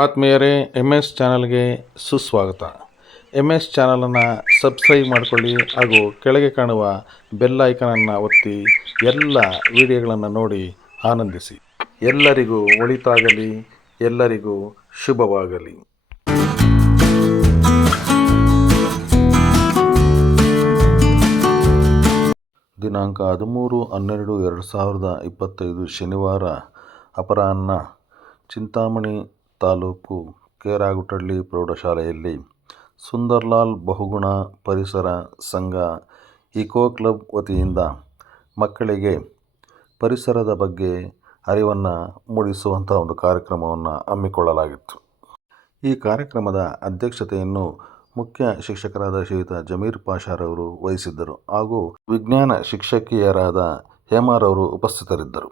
ಆತ್ಮೀಯರೇ, MS ಚಾನಲ್ಗೆ ಸುಸ್ವಾಗತ. MS ಚಾನಲನ್ನು ಸಬ್ಸ್ಕ್ರೈಬ್ ಮಾಡಿಕೊಳ್ಳಿ ಹಾಗೂ ಕೆಳಗೆ ಕಾಣುವ ಬೆಲ್ ಐಕನನ್ನು ಒತ್ತಿ ಎಲ್ಲ ವಿಡಿಯೋಗಳನ್ನು ನೋಡಿ ಆನಂದಿಸಿ. ಎಲ್ಲರಿಗೂ ಒಳಿತಾಗಲಿ, ಎಲ್ಲರಿಗೂ ಶುಭವಾಗಲಿ. ದಿನಾಂಕ 13/12/2025 ಶನಿವಾರ ಅಪರಾಹ್ನ ಚಿಂತಾಮಣಿ ತಾಲೂಕು ಕೇರಾಗುಟ್ಟಳ್ಳಿ ಪ್ರೌಢಶಾಲೆಯಲ್ಲಿ ಸುಂದರ್ಲಾಲ್ ಬಹುಗುಣ ಪರಿಸರ ಸಂಘ ಇಕೋ ಕ್ಲಬ್ ವತಿಯಿಂದ ಮಕ್ಕಳಿಗೆ ಪರಿಸರದ ಬಗ್ಗೆ ಅರಿವನ್ನು ಮೂಡಿಸುವಂಥ ಒಂದು ಕಾರ್ಯಕ್ರಮವನ್ನು ಹಮ್ಮಿಕೊಳ್ಳಲಾಗಿತ್ತು. ಈ ಕಾರ್ಯಕ್ರಮದ ಅಧ್ಯಕ್ಷತೆಯನ್ನು ಮುಖ್ಯ ಶಿಕ್ಷಕರಾದ ಶ್ರೀಯುತ ಜಮೀರ್ ಪಾಷಾರವರು ವಹಿಸಿದ್ದರು ಹಾಗೂ ವಿಜ್ಞಾನ ಶಿಕ್ಷಕಿಯರಾದ ಹೇಮಾರವರು ಉಪಸ್ಥಿತರಿದ್ದರು.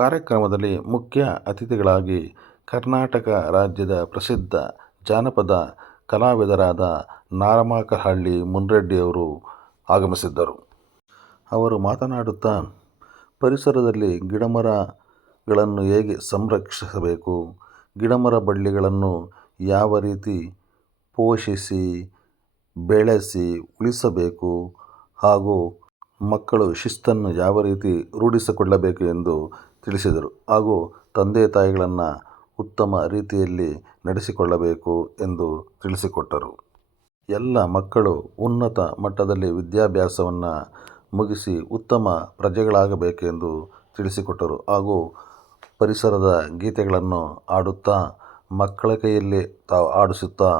ಕಾರ್ಯಕ್ರಮದಲ್ಲಿ ಮುಖ್ಯ ಅತಿಥಿಗಳಾಗಿ ಕರ್ನಾಟಕ ರಾಜ್ಯದ ಪ್ರಸಿದ್ಧ ಜಾನಪದ ಕಲಾವಿದರಾದ ನಾರಮಾಕಹಳ್ಳಿ ಮುನ್ರೆಡ್ಡಿಯವರು ಆಗಮಿಸಿದ್ದರು. ಅವರು ಮಾತನಾಡುತ್ತಾ ಪರಿಸರದಲ್ಲಿ ಗಿಡಮರಗಳನ್ನು ಹೇಗೆ ಸಂರಕ್ಷಿಸಬೇಕು, ಗಿಡಮರ ಬಳ್ಳಿಗಳನ್ನು ಯಾವ ರೀತಿ ಪೋಷಿಸಿ ಬೆಳೆಸಿ ಉಳಿಸಬೇಕು ಹಾಗೂ ಮಕ್ಕಳು ಶಿಸ್ತನ್ನು ಯಾವ ರೀತಿ ರೂಢಿಸಿಕೊಳ್ಳಬೇಕು ಎಂದು ತಿಳಿಸಿದರು ಹಾಗೂ ತಂದೆ ತಾಯಿಗಳನ್ನು ಉತ್ತಮ ರೀತಿಯಲ್ಲಿ ನಡೆಸಿಕೊಳ್ಳಬೇಕು ಎಂದು ತಿಳಿಸಿಕೊಟ್ಟರು. ಎಲ್ಲ ಮಕ್ಕಳು ಉನ್ನತ ಮಟ್ಟದಲ್ಲಿ ವಿದ್ಯಾಭ್ಯಾಸವನ್ನು ಮುಗಿಸಿ ಉತ್ತಮ ಪ್ರಜೆಗಳಾಗಬೇಕೆಂದು ತಿಳಿಸಿಕೊಟ್ಟರು ಹಾಗೂ ಪರಿಸರದ ಗೀತೆಗಳನ್ನು ಹಾಡುತ್ತಾ ಮಕ್ಕಳ ಕೈಯಲ್ಲಿ ತಾವು ಆಡಿಸುತ್ತಾ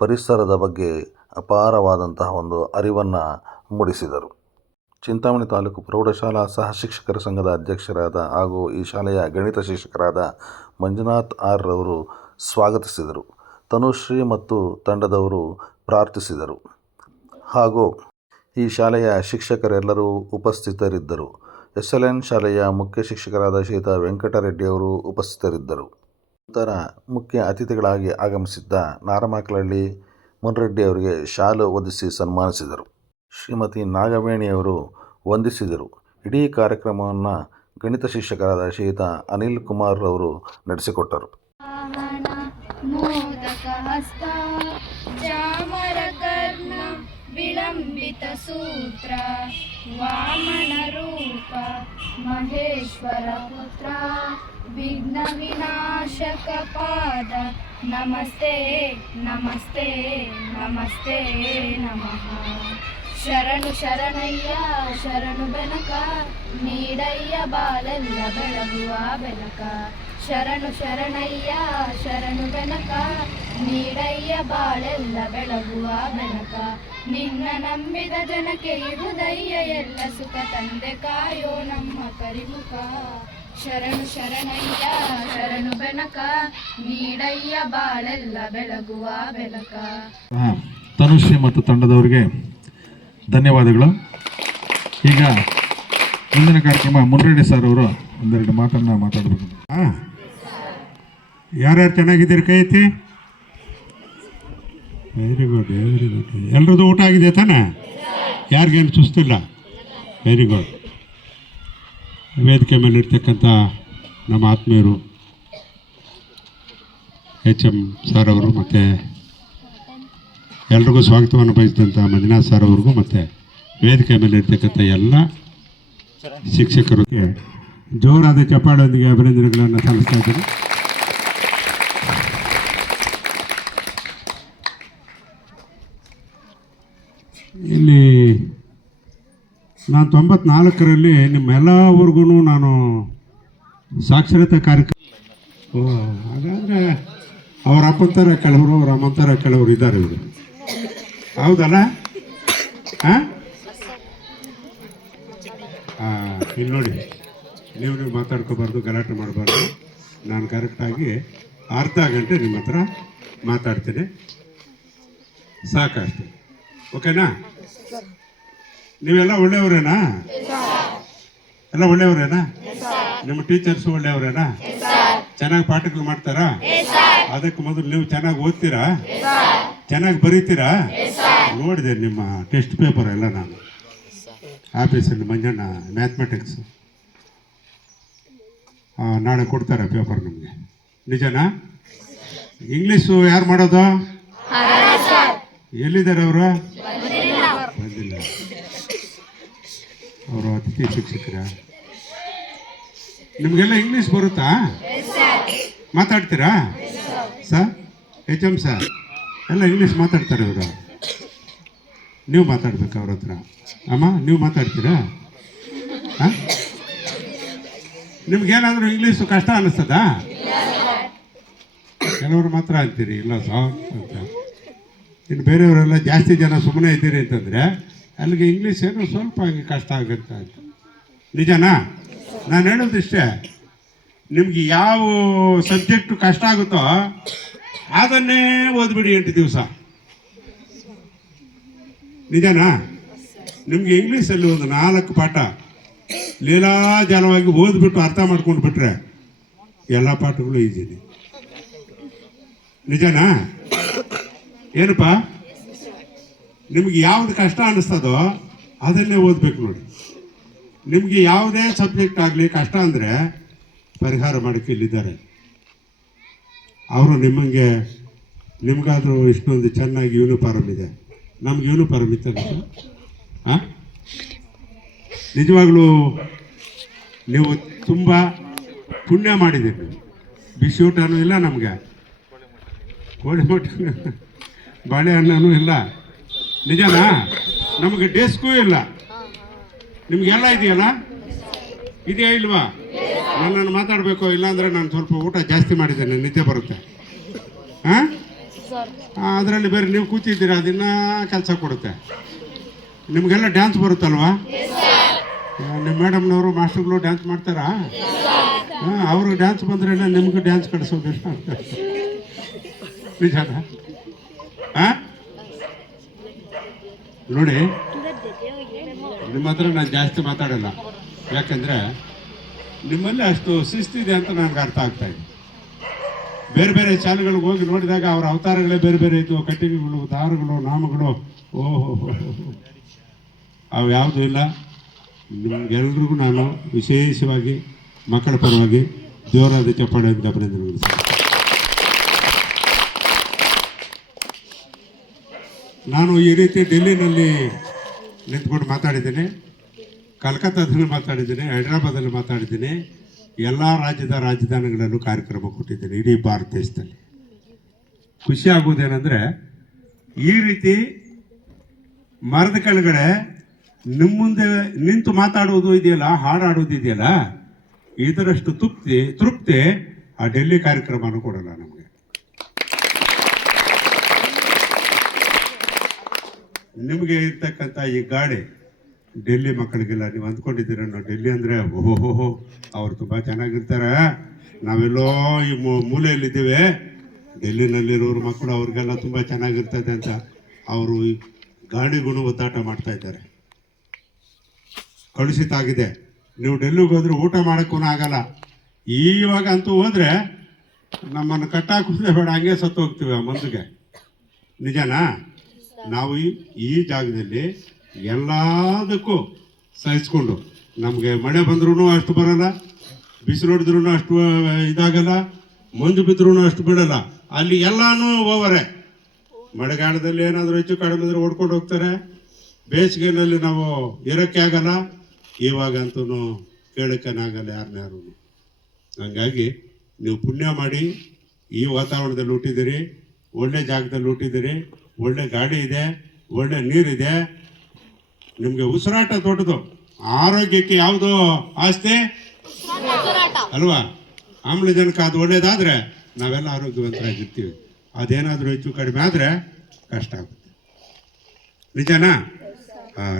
ಪರಿಸರದ ಬಗ್ಗೆ ಅಪಾರವಾದಂತಹ ಒಂದು ಅರಿವನ್ನು ಮೂಡಿಸಿದರು. ಚಿಂತಾಮಣಿ ತಾಲೂಕು ಪ್ರೌಢಶಾಲಾ ಸಹ ಶಿಕ್ಷಕರ ಸಂಘದ ಅಧ್ಯಕ್ಷರಾದ ಹಾಗೂ ಈ ಶಾಲೆಯ ಗಣಿತ ಶಿಕ್ಷಕರಾದ ಮಂಜುನಾಥ್ ಆರ್ ರವರು ಸ್ವಾಗತಿಸಿದರು. ತನುಶ್ರೀ ಮತ್ತು ತಂಡದವರು ಪ್ರಾರ್ಥಿಸಿದರು ಹಾಗೂ ಈ ಶಾಲೆಯ ಶಿಕ್ಷಕರೆಲ್ಲರೂ ಉಪಸ್ಥಿತರಿದ್ದರು. SLN ಶಾಲೆಯ ಮುಖ್ಯ ಶಿಕ್ಷಕರಾದ ಶ್ರೀಯುತ ವೆಂಕಟರೆಡ್ಡಿಯವರು ಉಪಸ್ಥಿತರಿದ್ದರು. ನಂತರ ಮುಖ್ಯ ಅತಿಥಿಗಳಾಗಿ ಆಗಮಿಸಿದ್ದ ನಾರಮಾಕಲಹಳ್ಳಿ ಮುನ್ರೆಡ್ಡಿಯವರಿಗೆ ಶಾಲು ಹೊದಿಸಿ ಸನ್ಮಾನಿಸಿದರು. ಶ್ರೀಮತಿ ನಾಗವೇಣಿಯವರು ವಂದಿಸಿದರು. ಇಡೀ ಕಾರ್ಯಕ್ರಮವನ್ನು ಗಣಿತ ಶಿಕ್ಷಕರಾದ ಶ್ರೀಯುತ ಅನಿಲ್ ಕುಮಾರ್ ರವರು ನಡೆಸಿಕೊಟ್ಟರು. ವಿಳಂಬಿತ ಸೂತ್ರ ವಾಮನ ರೂಪ ಮಹೇಶ್ವರ ಪುತ್ರ ವಿಘ್ನ ವಿನಾಶಕ ಪಾದ ನಮಸ್ತೆ ನಮಸ್ತೆ ನಮಸ್ತೆ ನಮಃ. ಶರಣು ಶರಣಯ್ಯ ಶರಣು ಬೆನಕ ನೀಡಯ್ಯ ಬಾಲೆಲ್ಲ ಬೆಳಗುವ ಬೆನಕ. ಶರಣು ಶರಣಯ್ಯ ಶರಣು ಬೆನಕ ನೀಡಯ್ಯ ಬಾಳೆಲ್ಲ ಬೆಳಗುವ ಬೆನಕ. ನಿನ್ನ ನಂಬಿದ ಜನಕ್ಕೆ ಇರುವುದಯ್ಯ ಎಲ್ಲ ಸುಖ ತಂದೆ ಕಾಯೋ ನಮ್ಮ ಕರಿಮುಖ. ಶರಣು ಶರಣಯ್ಯ ಶರಣು ಬೆನಕ ನೀಡಯ್ಯ ಬಾಳೆಲ್ಲ ಬೆಳಗುವ ಬೆನಕ. ತನುಶ್ರೀ ಮತ್ತು ತಂಡದವರಿಗೆ ಧನ್ಯವಾದಗಳು. ಈಗ ಮುಂದಿನ ಕಾರ್ಯಕ್ರಮ ಮುನ್ರೆಡ್ಡಿ ಸರ್ ಅವರು ಒಂದೆರಡು ಮಾತನ್ನು ಮಾತಾಡಬೇಕು. ಯಾರ್ಯಾರು ಚೆನ್ನಾಗಿದ್ದೀರಿ ಕೈ ಐತಿ? Very good very good. ಎಲ್ರದ್ದು ಊಟ ಆಗಿದೆ ತಾನೆ? ಯಾರಿಗೇನು ಸುಸ್ತಿಲ್ಲ? Very good. ವೇದಿಕೆ ಮೇಲೆ ಇರ್ತಕ್ಕಂಥ ನಮ್ಮ ಆತ್ಮೀಯರು HM ಸರ್ ಅವರು ಮತ್ತು ಎಲ್ರಿಗೂ ಸ್ವಾಗತವನ್ನು ಬಯಸಿದಂಥ ಮಂಜುನಾಥ್ ಸರ್ ಅವ್ರಿಗೂ ಮತ್ತು ವೇದಿಕೆ ಮೇಲೆ ಇರ್ತಕ್ಕಂಥ ಎಲ್ಲ ಶಿಕ್ಷಕರಿಗೆ ಜೋರಾದ ಚಪ್ಪಾಳೊಂದಿಗೆ ಅಭಿನಂದನೆಗಳನ್ನು ಸಲ್ಲಿಸ್ತಾ ಇದ್ದೀನಿ. ಇಲ್ಲಿ ನಾನು 94ರಲ್ಲಿ ನಿಮ್ಮೆಲ್ಲವ್ರಿಗೂ ನಾನು ಸಾಕ್ಷರತಾ ಕಾರ್ಯಕ್ರಮ ಹಾಗಾದರೆ ಅವ್ರ ಅಪ್ಪಂತರ ಕೆಲವರು ಅವ್ರ ಅಮ್ಮಂತರ ಕೆಲವರು ಇದ್ದಾರೆ ಇವರು, ಹೌದಲ್ಲ? ಹಾಂ, ಇಲ್ಲಿ ನೋಡಿ, ನೀವು ಮಾತಾಡ್ಕೋಬಾರ್ದು, ಗಲಾಟೆ ಮಾಡಬಾರ್ದು. ನಾನು ಕರೆಕ್ಟಾಗಿ ಅರ್ಧ ಗಂಟೆ ನಿಮ್ಮ ಹತ್ರ ಮಾತಾಡ್ತೀನಿ, ಸಾಕಷ್ಟು. ಓಕೆನಾ? ನೀವೆಲ್ಲ ಒಳ್ಳೆಯವರೇನಾ? ಎಲ್ಲ ಒಳ್ಳೆಯವರೇನಾ? ನಿಮ್ಮ ಟೀಚರ್ಸು ಒಳ್ಳೆಯವರೇನಾ? ಚೆನ್ನಾಗಿ ಪಾಠಗಳು ಮಾಡ್ತಾರಾ? ಅದಕ್ಕೆ ಮೊದಲು ನೀವು ಚೆನ್ನಾಗಿ ಓದ್ತೀರಾ? ಚೆನ್ನಾಗಿ ಬರೀತೀರಾ? ನೋಡಿದೆ ನಿಮ್ಮ ಟೆಸ್ಟ್ ಪೇಪರ್ ಎಲ್ಲ ನಾನು ಆಫೀಸಲ್ಲಿ. ಮಂಜಣ್ಣ ಮ್ಯಾಥಮೆಟಿಕ್ಸ್ ನಾಳೆ ಕೊಡ್ತಾರೆ ಪೇಪರ್ ನಿಮಗೆ, ನಿಜನಾ? ಇಂಗ್ಲೀಷು ಯಾರು ಮಾಡೋದು? ಎಲ್ಲಿದ್ದಾರೆ ಅವರು? ಬಂದಿಲ್ಲ. ಅವರು ಅತಿಥಿ ಶಿಕ್ಷಕರ. ನಿಮಗೆಲ್ಲ ಇಂಗ್ಲೀಷ್ ಬರುತ್ತಾ? ಮಾತಾಡ್ತೀರಾ ಸರ್? HM ಸರ್ ಎಲ್ಲ ಇಂಗ್ಲೀಷ್ ಮಾತಾಡ್ತಾರೆ ಇವರು. ನೀವು ಮಾತಾಡ್ಬೇಕು ಅವ್ರ ಹತ್ರ. ಅಮ್ಮ ನೀವು ಮಾತಾಡ್ತೀರಾ? ಹಾಂ, ನಿಮ್ಗೇನಾದರೂ ಇಂಗ್ಲೀಷು ಕಷ್ಟ ಅನ್ನಿಸ್ತದಾ? ಕೆಲವರು ಮಾತ್ರ ಅಂತೀರಿ ಇಲ್ಲ ಸಾರ್ ಅಂತ. ಇನ್ನು ಬೇರೆಯವರೆಲ್ಲ ಜಾಸ್ತಿ ಜನ ಸುಮ್ಮನೆ ಇದ್ದೀರಿ ಅಂತಂದರೆ ಅಲ್ಲಿಗೆ ಇಂಗ್ಲೀಷ್ ಏನೋ ಸ್ವಲ್ಪ ಹಂಗೆ ಕಷ್ಟ ಆಗುತ್ತೆ ಅಂತ. ನಿಜನಾ? ನಾನು ಹೇಳೋದಿಷ್ಟೇ, ನಿಮ್ಗೆ ಯಾವ ಸಬ್ಜೆಕ್ಟು ಕಷ್ಟ ಆಗುತ್ತೋ ಅದನ್ನೇ ಓದ್ಬಿಡಿ 8 ದಿವಸ. ನಿಜನಾ? ನಿಮಗೆ ಇಂಗ್ಲೀಷಲ್ಲಿ ಒಂದು 4 ಪಾಠ ಲೀಲಾಜಾಲವಾಗಿ ಓದ್ಬಿಟ್ಟು ಅರ್ಥ ಮಾಡ್ಕೊಂಡು ಬಿಟ್ರೆ ಎಲ್ಲ ಪಾಠಗಳು ಈಜಿನಿ. ನಿಜನಾ? ಏನಪ್ಪ, ನಿಮ್ಗೆ ಯಾವ್ದು ಕಷ್ಟ ಅನ್ನಿಸ್ತದೋ ಅದನ್ನೇ ಓದ್ಬೇಕು ನೋಡಿ. ನಿಮಗೆ ಯಾವುದೇ ಸಬ್ಜೆಕ್ಟ್ ಆಗಲಿ ಕಷ್ಟ ಅಂದರೆ ಪರಿಹಾರ ಮಾಡೋಕ್ಕೆ ಇಲ್ಲಿದ್ದಾರೆ ಅವರು. ನಿಮಗಾದರೂ ಇಷ್ಟೊಂದು ಚೆನ್ನಾಗಿ ಯೂನಿಫಾರ್ಮ್ ಇದೆ, ನಮ್ಗೆ ಯೂನಿಫಾರ್ಮ್ ಇತ್ತಲ್ಲ. ಹಾಂ, ನಿಜವಾಗ್ಲೂ ನೀವು ತುಂಬ ಪುಣ್ಯ ಮಾಡಿದ್ದೀರಿ. ಬಿಸಿ ಊಟನೂ ಇಲ್ಲ ನಮಗೆ, ಕೋಳಿ ಮಟ ಬಾಳೆಹಣ್ಣೂ ಇಲ್ಲ. ನಿಜನಾ? ನಮಗೆ ಡೆಸ್ಕೂ ಇಲ್ಲ. ನಿಮಗೆಲ್ಲ ಇದೆಯಲ್ಲ? ಇದೆಯಾ ಇಲ್ವಾ? ನಾನು ಮಾತಾಡಬೇಕು, ಇಲ್ಲಾಂದರೆ ನಾನು ಸ್ವಲ್ಪ ಊಟ ಜಾಸ್ತಿ ಮಾಡಿದ್ದೇನೆ, ನಿದ್ದೆ ಬರುತ್ತೆ. ಹಾಂ, ಅದರಲ್ಲಿ ಬೇರೆ ನೀವು ಕೂತಿದ್ದೀರಾ, ಅದನ್ನ ಕೆಲಸ ಕೊಡುತ್ತೆ. ನಿಮಗೆಲ್ಲ ಡ್ಯಾನ್ಸ್ ಬರುತ್ತಲ್ವಾ? ನಿಮ್ಮ ಮೇಡಮ್ನವರು ಮಾಸ್ಟರ್ಗಳು ಡ್ಯಾನ್ಸ್ ಮಾಡ್ತಾರಾ? ಹಾಂ, ಅವರು ಡ್ಯಾನ್ಸ್ ಬಂದ್ರೆ ನಿಮಗೂ ಡ್ಯಾನ್ಸ್ ಕಳಿಸೋದಿಲ್ಲ. ನಿಜನಾ? ಹಾಂ, ನೋಡಿ, ನಿಮ್ಮ ಹತ್ರ ನಾನು ಜಾಸ್ತಿ ಮಾತಾಡಲ್ಲ, ಯಾಕಂದರೆ ನಿಮ್ಮಲ್ಲಿ ಅಷ್ಟು ಶಿಸ್ತಿದೆ ಅಂತ ನನಗೆ ಅರ್ಥ ಆಗ್ತಾ ಇದೆ. ಬೇರೆ ಬೇರೆ ಶಾಲೆಗಳಿಗೆ ಹೋಗಿ ನೋಡಿದಾಗ ಅವರ ಅವತಾರಗಳೇ ಬೇರೆ ಬೇರೆ ಇತ್ತು. ಕಟ್ಟಿಗೆಗಳು, ದಾರಗಳು, ನಾಮಗಳು, ಓಹೋ ಅವು ಯಾವುದೂ ಇಲ್ಲ. ನಿಮಗೆಲ್ರಿಗೂ ನಾನು ವಿಶೇಷವಾಗಿ ಮಕ್ಕಳ ಪರವಾಗಿ ಜೋರಾದ ಚಪ್ಪಾಳೆ ಅಂತ ಅಭಿನಂದನೆ. ನಾನು ಈ ರೀತಿ ಡೆಲ್ಲಿನಲ್ಲಿ ನಿಂತ್ಕೊಂಡು ಮಾತಾಡಿದ್ದೀನಿ, ಕಲ್ಕತ್ತಾದಲ್ಲಿ ಮಾತಾಡಿದ್ದೀನಿ, ಹೈದ್ರಾಬಾದಲ್ಲಿ ಮಾತಾಡಿದ್ದೀನಿ, ಎಲ್ಲ ರಾಜ್ಯದ ರಾಜಧಾನಿಗಳಲ್ಲೂ ಕಾರ್ಯಕ್ರಮ ಕೊಟ್ಟಿದ್ದೀನಿ ಇಡೀ ಭಾರತ ದೇಶದಲ್ಲಿ. ಖುಷಿ ಆಗೋದೇನೆಂದರೆ, ಈ ರೀತಿ ಮರದ ಕೆಳಗಡೆ ನಿಮ್ಮ ಮುಂದೆ ನಿಂತು ಮಾತಾಡುವುದು ಇದೆಯಲ್ಲ, ಹಾಡಾಡೋದು ಇದೆಯಲ್ಲ, ಇದರಷ್ಟು ತೃಪ್ತಿ ಆ ಡೆಲ್ಲಿ ಕಾರ್ಯಕ್ರಮನೂ ಕೊಡಲ್ಲ ನಮಗೆ. ನಿಮಗೆ ಇರ್ತಕ್ಕಂಥ ಈ ಗಾಳಿ ಡೆಲ್ಲಿ ಮಕ್ಕಳಿಗೆಲ್ಲ ನೀವು ಅಂದ್ಕೊಂಡಿದ್ದೀರ. ನಾವು ಡೆಲ್ಲಿ ಅಂದರೆ ಓಹೋ ಅವರು ತುಂಬ ಚೆನ್ನಾಗಿರ್ತಾರೆ, ನಾವೆಲ್ಲೋ ಈ ಮೂಲೆಯಲ್ಲಿದ್ದೇವೆ, ಡೆಲ್ಲಿನಲ್ಲಿರೋರು ಮಕ್ಕಳು ಅವ್ರಿಗೆಲ್ಲ ತುಂಬ ಚೆನ್ನಾಗಿರ್ತದೆ ಅಂತ ಅವರು ಈ ಗಾಳಿಗೂ ಒತ್ತಾಟ ಮಾಡ್ತಾ ಇದ್ದಾರೆ. ಕಲುಷಿತಾಗಿದೆ. ನೀವು ಡೆಲ್ಲಿಗೆ ಹೋದ್ರೆ ಊಟ ಮಾಡೋಕ್ಕೂ ಆಗಲ್ಲ. ಇವಾಗ ಅಂತೂ ಹೋದರೆ ನಮ್ಮನ್ನು ಕಟ್ಟಾಕೋದೇ ಬೇಡ, ಹಂಗೆ ಸತ್ತು ಹೋಗ್ತೀವಿ ಆ ಮಂದಿಗೆ. ನಿಜನಾ? ನಾವು ಈ ಜಾಗದಲ್ಲಿ ಎಲ್ಲದಕ್ಕೂ ಸಹಿಸ್ಕೊಂಡು, ನಮಗೆ ಮಳೆ ಬಂದ್ರೂ ಅಷ್ಟು ಬರಲ್ಲ, ಬಿಸಿಲು ಹೊಡೆದ್ರೂ ಅಷ್ಟು ಇದಾಗಲ್ಲ, ಮಂಜು ಬಿದ್ರೂ ಅಷ್ಟು ಬಿಡಲ್ಲ. ಅಲ್ಲಿ ಎಲ್ಲನೂ ಓವರೇ. ಮಳೆಗಾಲದಲ್ಲಿ ಏನಾದರೂ ಹೆಚ್ಚು ಕಡಿಮೆ ಇದ್ರೆ ಓಡ್ಕೊಂಡು ಹೋಗ್ತಾರೆ, ಬೇಸಿಗೆಯಲ್ಲಿ ನಾವು ಇರೋಕ್ಕೆ ಆಗಲ್ಲ, ಇವಾಗಂತೂ ಕೇಳೋಕ್ಕೇನಾಗಲ್ಲ ಯಾರು. ಹಂಗಾಗಿ ನೀವು ಪುಣ್ಯ ಮಾಡಿ ಈ ವಾತಾವರಣದಲ್ಲಿ ಹುಟ್ಟಿದ್ದೀರಿ, ಒಳ್ಳೆ ಜಾಗದಲ್ಲಿ ಹುಟ್ಟಿದ್ದೀರಿ, ಒಳ್ಳೆ ಗಾಡಿ ಇದೆ, ಒಳ್ಳೆ ನೀರಿದೆ, ನಿಮಗೆ ಉಸಿರಾಟ ದೊಡ್ಡದು. ಆರೋಗ್ಯಕ್ಕೆ ಯಾವುದೋ ಆಸ್ತಿ ಅಲ್ವಾ? ಆಮ್ಲಜನಕ ಅದು ಒಳ್ಳೇದಾದರೆ ನಾವೆಲ್ಲ ಆರೋಗ್ಯವಂತರಾಗಿರ್ತೀವಿ. ಅದೇನಾದರೂ ಹೆಚ್ಚು ಕಡಿಮೆ ಆದರೆ ಕಷ್ಟ ಆಗುತ್ತೆ. ನಿಜನಾ?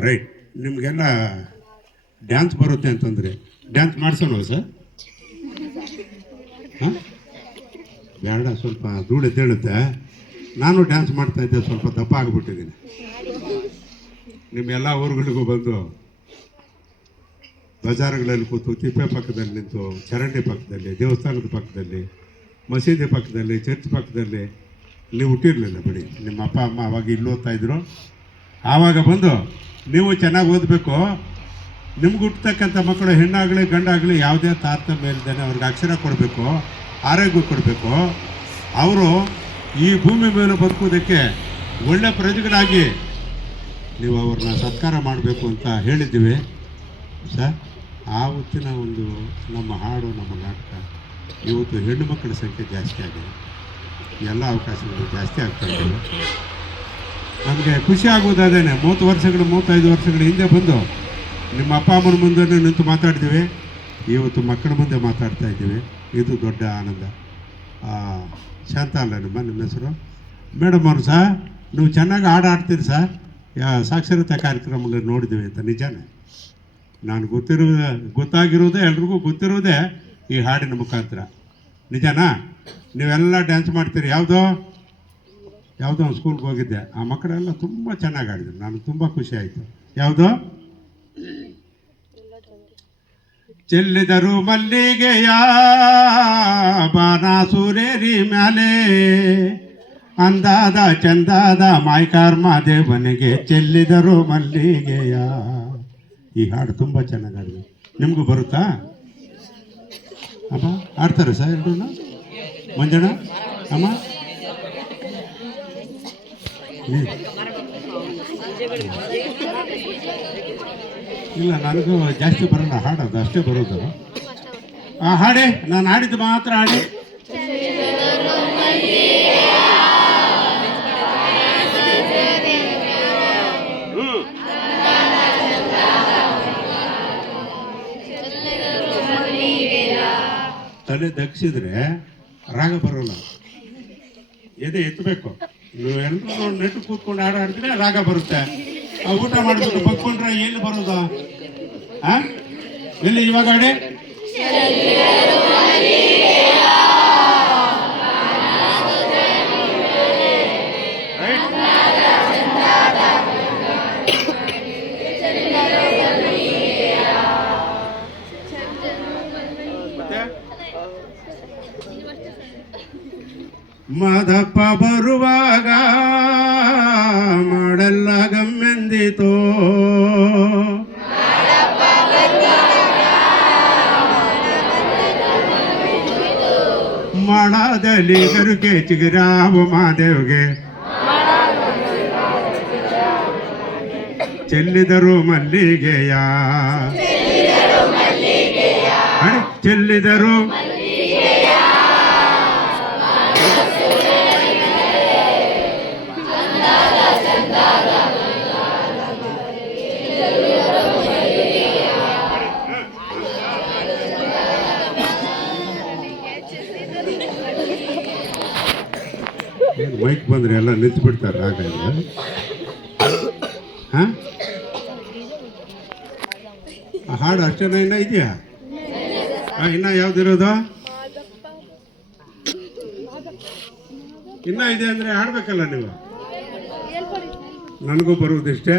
ರೈಟ್. ನಿಮಗೆಲ್ಲ ಡ್ಯಾನ್ಸ್ ಬರುತ್ತೆ ಅಂತಂದರೆ ಡ್ಯಾನ್ಸ್ ಮಾಡಿಸೋಣ ಸರ್? ಹಾಂ, ಬೇಡ, ಸ್ವಲ್ಪ ಧೂಳು ಎದ್ದೇಳುತ್ತೆ. ನಾನು ಡ್ಯಾನ್ಸ್ ಮಾಡ್ತಾಯಿದ್ದೆ, ಸ್ವಲ್ಪ ದಪ್ಪ ಆಗಿಬಿಟ್ಟಿದ್ದೀನಿ. ನಿಮ್ಮೆಲ್ಲ ಊರುಗಳಿಗೂ ಬಂದು ಬಜಾರ್ಗಳಲ್ಲಿ ಕೂತು, ತಿಪ್ಪೆ ಪಕ್ಕದಲ್ಲಿ ನಿಂತು, ಚರಂಡಿ ಪಕ್ಕದಲ್ಲಿ, ದೇವಸ್ಥಾನದ ಪಕ್ಕದಲ್ಲಿ, ಮಸೀದಿ ಪಕ್ಕದಲ್ಲಿ, ಚರ್ಚ್ ಪಕ್ಕದಲ್ಲಿ ನೀವು ಹುಟ್ಟಿರಲಿಲ್ಲ ಬಿಡಿ. ನಿಮ್ಮ ಅಪ್ಪ ಅಮ್ಮ ಅವಾಗ ಇಲ್ಲಿ ಓದ್ತಾಯಿದ್ರು. ಆವಾಗ ಬಂದು ನೀವು ಚೆನ್ನಾಗಿ ಓದಬೇಕು. ನಿಮ್ಗೆ ಹುಟ್ಟತಕ್ಕಂಥ ಮಕ್ಕಳು ಹೆಣ್ಣಾಗಲಿ ಗಂಡಾಗಲಿ ಯಾವುದೇ ತಾರತಮ್ಯ ಇಲ್ಲದೇ ಅವ್ರಿಗೆ ಅಕ್ಷರ ಕೊಡಬೇಕು, ಆರೋಗ್ಯ ಕೊಡಬೇಕು. ಅವರು ಈ ಭೂಮಿ ಮೇಲೆ ಬದುಕೋದಕ್ಕೆ ಒಳ್ಳೆ ಪ್ರಜೆಗಳಾಗಿ ನೀವು ಅವ್ರನ್ನ ಸತ್ಕಾರ ಮಾಡಬೇಕು ಅಂತ ಹೇಳಿದ್ದೀವಿ ಸರ್. ಆವತ್ತಿನ ಒಂದು ನಮ್ಮ ಹಾಡು, ನಮ್ಮ ನಾಟಕ, ಇವತ್ತು ಹೆಣ್ಣು ಮಕ್ಕಳ ಸಂಖ್ಯೆ ಜಾಸ್ತಿ ಆಗಿದೆ, ಎಲ್ಲ ಅವಕಾಶಗಳು ಜಾಸ್ತಿ ಆಗ್ತಾ ಇದ್ದಾವೆ. ನಮಗೆ ಖುಷಿ ಆಗೋದೇನೆ 35 ವರ್ಷಗಳ ಹಿಂದೆ ಬಂದು ನಿಮ್ಮ ಅಪ್ಪ ಅಮ್ಮನ ಮುಂದೆ ನಿಂತು ಮಾತಾಡ್ತೀವಿ, ಇವತ್ತು ಮಕ್ಕಳ ಮುಂದೆ ಮಾತಾಡ್ತಾ ಇದ್ದೀವಿ. ಇದು ದೊಡ್ಡ ಆನಂದ. ಶಾಂತ ಅಲ್ಲ ನಿಮ್ಮ ಹೆಸರು? ಮೇಡಮ್ ಅವರು ಸಹ ನೀವು ಚೆನ್ನಾಗಿ ಹಾಡು ಆಡ್ತೀರಿ ಸರ್, ಸಾಕ್ಷರತಾ ಕಾರ್ಯಕ್ರಮಗಳಲ್ಲಿ ನೋಡಿದ್ದೀವಿ ಅಂತ. ನಿಜಾನೇ, ನಾನು ಗೊತ್ತಾಗಿರೋದೇ ಎಲ್ರಿಗೂ ಗೊತ್ತಿರೋದೇ ಈ ಹಾಡಿನ ಮುಖಾಂತರ. ನಿಜನಾ? ನೀವೆಲ್ಲ ಡ್ಯಾನ್ಸ್ ಮಾಡ್ತೀರಿ. ಯಾವುದೋ ಒಂದು ಸ್ಕೂಲ್ಗೆ ಹೋಗಿದ್ದೆ, ಆ ಮಕ್ಕಳೆಲ್ಲ ತುಂಬ ಚೆನ್ನಾಗಿ ಆಡಿದ್ರು, ನನಗೆ ತುಂಬ ಖುಷಿ ಆಯಿತು. ಯಾವುದೋ ಚೆಲ್ಲಿದರು ಮಲ್ಲಿಗೆಯ ಬಾನಾಸುರೇರಿ ಮ್ಯಾಲೆ, ಅಂದಾದ ಚಂದಾದ ಮಾಯ್ಕಾರ್ಮ ದೇವನಿಗೆ ಚೆಲ್ಲಿದರು ಮಲ್ಲಿಗೆಯ. ಈ ಹಾಡು ತುಂಬ ಚೆನ್ನಾಗಿ ಆಡಿದ್ರು. ನಿಮಗೂ ಬರುತ್ತಾ ಅಮ್ಮ? ಆಡ್ತಾರೆ ಸರ್ ಎಲ್ರೂ? ಮಂಜಣ್ಣ ಅಮ್ಮ ಇಲ್ಲ, ನನಗೂ ಜಾಸ್ತಿ ಬರೋಲ್ಲ ಹಾಡೋದು, ಅಷ್ಟೇ ಬರೋದು. ಆ ಹಾಡೆ ನಾನು ಹಾಡಿದ್ದು ಮಾತ್ರ ಹಾಡಿ. ತಲೆ ದಗ್ಸಿದ್ರೆ ರಾಗ ಬರೋಲ್ಲ, ಎದೆ ಎತ್ತಬೇಕು. ನೀವು ಎಲ್ಲರೂ ನೆಟ್ಟು ಕೂತ್ಕೊಂಡು ಹಾಡಿದ್ರೆ ರಾಗ ಬರುತ್ತೆ. ಊಟ ಮಾಡಿಬಿಟ್ಟು ಬಗ್ಕೊಂಡ್ರೆ ಎಲ್ಲಿ ಬರೋದು? ಎಲ್ಲಿ ಇವಾಗ ಹಾಡಿ? ಮಾದಪ್ಪ ಬರುವಾಗ ಮಾಡಲ್ಲ ಗಮ್ಮೆಂದಿತೋ, ಮಾಡದಲ್ಲಿ ಗರುಕೆ ಚಿಗುರಾವ ಮಾದೇವ್ಗೆ ಚೆಲ್ಲಿದರು ಮಲ್ಲಿಗೆಯ, ಚೆಲ್ಲಿದರು ಮೈಕ್ ಬಂದರೆ ಎಲ್ಲ ನಿಂತು ಬಿಡ್ತಾರೆ ರಾಗ ಇಲ್ಲ. ಹಾಂ, ಆ ಹಾಡು ಅಷ್ಟೇನ ಇನ್ನೂ ಇದೆಯಾ? ಇನ್ನೂ ಯಾವ್ದಿರೋದು? ಇನ್ನೂ ಇದೆ ಅಂದರೆ ಹಾಡ್ಬೇಕಲ್ಲ ನೀವು. ನನಗೂ ಬರುವುದಿಷ್ಟೇ.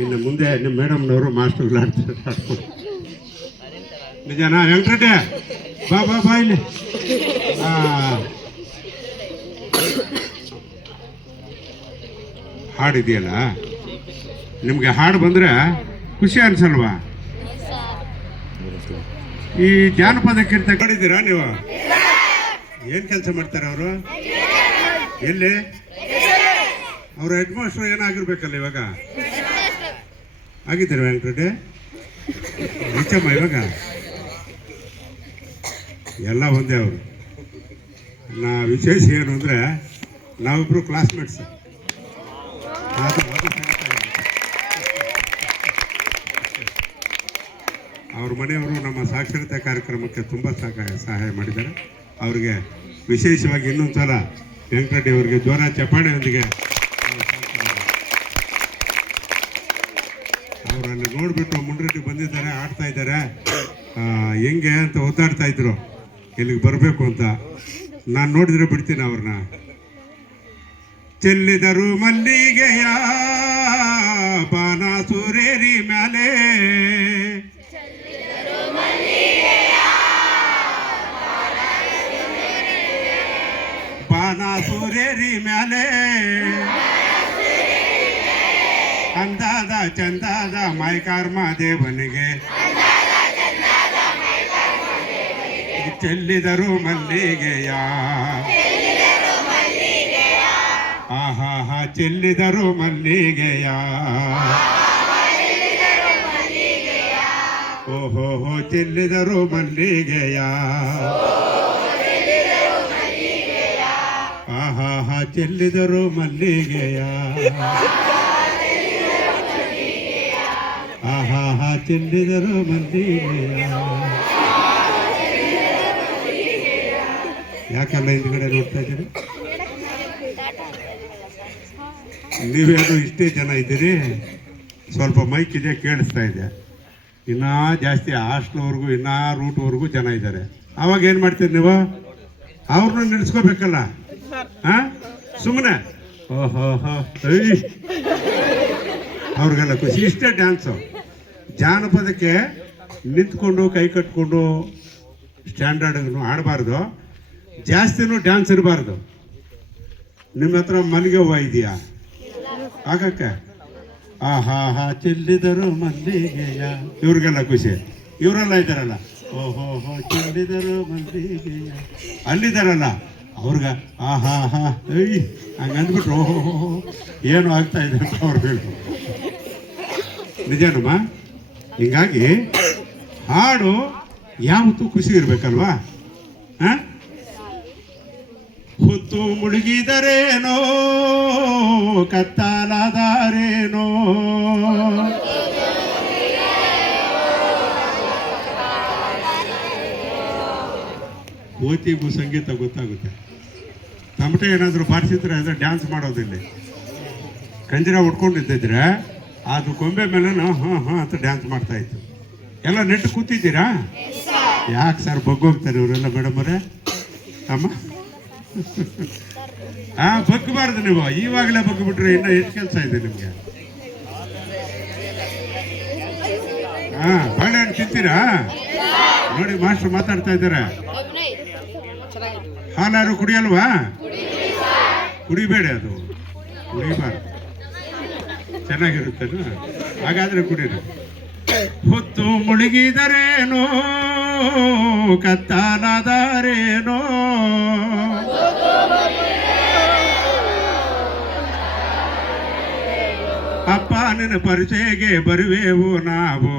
ಇನ್ನು ಮುಂದೆ ನಿಮ್ಮ ಮೇಡಮ್ನವರು ಮಾಸ್ಟರ್ಗಳು ಆಡ್ತಾರೆ. ನಿಜನಾ ವೆಂಕಟೇ? ಬಾ ಇಲ್ಲಿ. ಹಾಡಿದೆಯಲ್ಲ, ನಿಮಗೆ ಹಾಡು ಬಂದರೆ ಖುಷಿ ಅನ್ಸಲ್ವಾ? ಈ ಜಾನಪದ ಕೀರ್ತನೆ ನೋಡಿದ್ದೀರಾ ನೀವು? ಏನು ಕೆಲಸ ಮಾಡ್ತಾರೆ ಅವರು? ಎಲ್ಲಿ? ಅವರು ಹೆಡ್ ಮಾಸ್ಟರ್ ಏನಾಗಿರ್ಬೇಕಲ್ಲ ಇವಾಗ? ಆಗಿದ್ದಾರೆ ವೆಂಕಟೇ? ನಿಚ್ಚಮ್ಮ ಇವಾಗ ಎಲ್ಲ ಒಂದೇ. ಅವರು ವಿಶೇಷ ಏನು ಅಂದರೆ ನಾವಿಬ್ಬರು ಕ್ಲಾಸ್ಮೇಟ್ಸ್. ಅವ್ರ ಮನೆಯವರು ನಮ್ಮ ಸಾಕ್ಷರತಾ ಕಾರ್ಯಕ್ರಮಕ್ಕೆ ತುಂಬ ಸಹಾಯ ಮಾಡಿದ್ದಾರೆ. ಅವರಿಗೆ ವಿಶೇಷವಾಗಿ ಇನ್ನೊಂದು ಸಲ ವೆಂಕಟರೆಡ್ಡಿ ಅವರಿಗೆ ಜೋರ ಚಪ್ಪಾಳೆಯೊಂದಿಗೆ ಅವರಲ್ಲಿ ನೋಡಿಬಿಟ್ಟು ಮುಂಡ್ರೆಡ್ಡಿ ಬಂದಿದ್ದಾರೆ, ಆಡ್ತಾ ಇದ್ದಾರೆ, ಹೆಂಗೆ ಅಂತ ಒದ್ದಾಡ್ತಾ ಇದ್ರು ಇಲ್ಲಿಗೆ ಬರಬೇಕು ಅಂತ. ನಾನು ನೋಡಿದ್ರೆ ಬಿಡ್ತೀನಿ ಅವ್ರನ್ನ. ಚೆಲ್ಲಿದರು ಮಲ್ಲಿಗೆಯ ಬಾನಾಸುರೇರಿ ಮ್ಯಾಲೆ, ಬಾನಾಸುರೇರಿ ಮ್ಯಾಲೆ, ಅಂದಾದ ಚಂದಾದ ಮಾಯ್ಕಾರ್ಮ ದೇವನಿಗೆ ಚೆಲ್ಲಿದರು ಮಲ್ಲಿಗೆಯ. ಆಹಾ ಹಾ ಚೆಲ್ಲಿದರು ಮಲ್ಲಿಗೆಯ ಓಹೋ ಹೋ ಚೆಲ್ಲಿದರು ಮಲ್ಲಿಗೆಯ ಆಹಾ ಹಾ ಚೆಲ್ಲಿದರು ಮಲ್ಲಿಗೆಯ ಆಹಾ ಹಾ ಚೆಲ್ಲಿದರು ಮಲ್ಲಿಗೆಯ. ಯಾಕೆಲ್ಲ ಹಿಂದ್ಗಡೆ ನೋಡ್ತಾ ಇದ್ದೀರಿ? ನೀವೇನು ಇಷ್ಟೇ ಜನ ಇದ್ದೀರಿ? ಸ್ವಲ್ಪ ಮೈಕ್ ಇದೆ, ಕೇಳಿಸ್ತಾ ಇದೆ. ಇನ್ನೂ ಜಾಸ್ತಿ ಹಾಸ್ಟ್ಲ್ವರೆಗೂ ಇನ್ನೂ ರೂಟ್ವರೆಗೂ ಜನ ಇದ್ದಾರೆ. ಅವಾಗ ಏನು ಮಾಡ್ತೀರಿ ನೀವು? ಅವ್ರನ್ನ ನಿಲ್ಲಿಸ್ಕೋಬೇಕಲ್ಲ. ಹಾಂ, ಸುಮ್ಮನೆ ಓಹೋ ಹೋ ಅವ್ರಿಗೆಲ್ಲ ಖುಷಿ. ಇಷ್ಟೇ ಡ್ಯಾನ್ಸು. ಜಾನಪದಕ್ಕೆ ನಿಂತ್ಕೊಂಡು ಕೈ ಕಟ್ಕೊಂಡು ಸ್ಟ್ಯಾಂಡರ್ಡ್ ಆಡಬಾರ್ದು, ಜಾಸ್ತಿನೂ ಡ್ಯಾನ್ಸ್ ಇರಬಾರ್ದು. ನಿಮ್ಮ ಹತ್ರ ಮಲ್ಲಿಗೆ ಹೂವು ಇದೆಯಾ ಆಗಕ್ಕೆ? ಆಹಾ ಹಾ ಚೆಲ್ಲಿದರು ಮಲ್ಲಿಗೆಯ. ಇವ್ರಿಗೆಲ್ಲ ಖುಷಿ. ಇವರೆಲ್ಲ ಇದ್ದಾರಲ್ಲ, ಓಹೋ ಹೋ ಚೆಲ್ಲಿದರು ಮಲ್ಲಿಗೆಯ, ಅಲ್ಲಿದ್ದಾರಲ್ಲ ಅವ್ರಿಗ ಆಹಾ ಹಾ ಐ ಹಂಗಂದ್ಬಿಟ್ರು ಓಹೋ ಏನು ಆಗ್ತಾ ಇದೆ ಅಂತ ಅವ್ರು ಬೇಕು. ನಿಜನಮ್ಮ? ಹೀಗಾಗಿ ಹಾಡು ಯಾವತ್ತೂ ಖುಷಿ ಇರಬೇಕಲ್ವಾ? ಹಾಂ, ಹೊತ್ತು ಮುಳುಗಿದರೇನೋ ಕತ್ತಲಾದಾರೇನೋ, ಓತಿಗೂ ಸಂಗೀತ ಗೊತ್ತಾಗುತ್ತೆ. ತಮಟೆ ಏನಾದರೂ ಬಾರಿಸಿದ್ರೆ ಅಂದರೆ ಡ್ಯಾನ್ಸ್ ಮಾಡೋದಿಲ್ಲ. ಕಂಜರ ಉಟ್ಕೊಂಡಿದ್ದಿದ್ರೆ ಅದು ಕೊಂಬೆ ಮೇಲೆ ಹಾಂ ಹಾಂ ಅಂತ ಡ್ಯಾನ್ಸ್ ಮಾಡ್ತಾ ಇತ್ತು. ಎಲ್ಲ ನೆಟ್ಟು ಕೂತಿದ್ದೀರಾ? ಯಾಕೆ ಸರ್ ಬಗ್ಗೋಗ್ತಾರೆ ಇವರೆಲ್ಲ ಮೇಡಮರೇ? ಅಮ್ಮ ಹಾಂ, ಬಗ್ಗಬಾರ್ದು ನೀವು. ಇವಾಗಲೇ ಬಗ್ಗಿಬಿಟ್ರೆ ಇನ್ನೂ ಎಷ್ಟು ಕೆಲಸ ಇದೆ ನಿಮಗೆ? ಹಾಂ, ಬಾಳೆಹಣ್ಣು ತಿಂತೀರಾ? ನೋಡಿ ಮಾಸ್ಟರ್ ಮಾತಾಡ್ತಾ ಇದ್ದಾರೆ. ಹಾಲಾರು ಕುಡಿಯಲ್ವಾ? ಕುಡಿಬೇಡಿ, ಅದು ಕುಡಿಬಾರ್ದು. ಚೆನ್ನಾಗಿರುತ್ತೆ, ಹಾಗಾದ್ರೆ ಕುಡೀರಿ. ಹೊತ್ತು ಮುಳುಗಿದರೇನೋ ಕತ್ತಲಾದಾರೇನೋ, ಅಪ್ಪ ನಿನ್ನ ಪರಿಚಯಗೆ ಬರುವೆವು ನಾವು,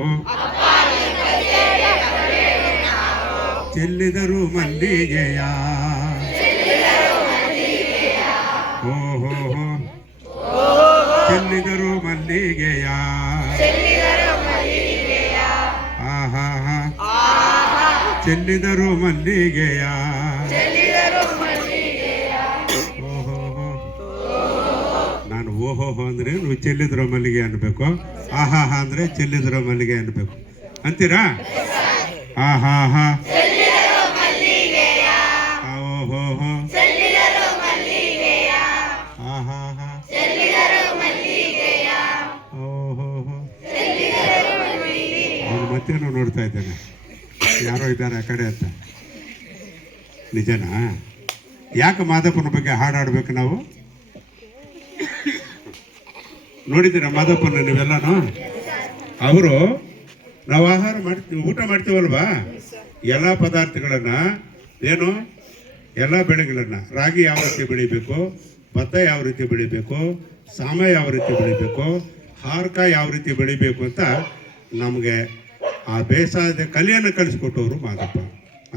ಚೆಲ್ಲಿದರು ಮಲ್ಲಿಗೆಯ. ಓಹೋ ಚೆಲ್ಲಿದರು ಮಲ್ಲಿಗೆಯ. ಆಹಾ ಹಾ ಚೆಲ್ಲಿದರು ಮಲ್ಲಿಗೆಯ. ಓಹೋ ನಾನು ಓಹೋಹೋ ಅಂದ್ರೆ ನೀವು ಚೆಲ್ಲಿದ್ರು ಮಲ್ಲಿಗೆ ಅನ್ಬೇಕು, ಆಹಾ ಹಾ ಅಂದ್ರೆ ಚೆಲ್ಲಿದ್ರು ಮಲ್ಲಿಗೆ ಅನ್ಬೇಕು ಅಂತೀರಾ? ಆಹಾ ಹಾ ಓಹೋಹೋ ಆಹಾ ಹಾ ಓಹೋಹೋ. ಅವನು ಮತ್ತೇನೋ ನೋಡ್ತಾ ಇದ್ದಾನೆ, ಯಾರೋ ಇದ್ದಾರೆ ಆ ಕಡೆ ಅಂತ. ನಿಜನಾ? ಯಾಕೆ ಮಾದಪ್ಪನ ಬಗ್ಗೆ ಹಾಡಾಡ್ಬೇಕು ನಾವು? ನೋಡಿದ್ದೀರ ಮಾದಪ್ಪನ ನೀವೆಲ್ಲನೂ? ಅವರು ನಾವು ಆಹಾರ ಮಾಡ್ತೀವಿ, ಊಟ ಮಾಡ್ತೀವಲ್ವಾ, ಎಲ್ಲ ಪದಾರ್ಥಗಳನ್ನು ಏನು ಎಲ್ಲ ಬೆಳೆಗಳನ್ನು, ರಾಗಿ ಯಾವ ರೀತಿ ಬೆಳಿಬೇಕು, ಭತ್ತ ಯಾವ ರೀತಿ ಬೆಳಿಬೇಕು, ಸಾಮ ಯಾವ ರೀತಿ ಬೆಳಿಬೇಕು, ಹಾರಕ ಯಾವ ರೀತಿ ಬೆಳಿಬೇಕು ಅಂತ ನಮಗೆ ಆ ಬೇಸಾಯದ ಕಲೆಯನ್ನು ಕಳಿಸ್ಕೊಟ್ಟವರು ಮಾದಪ್ಪ.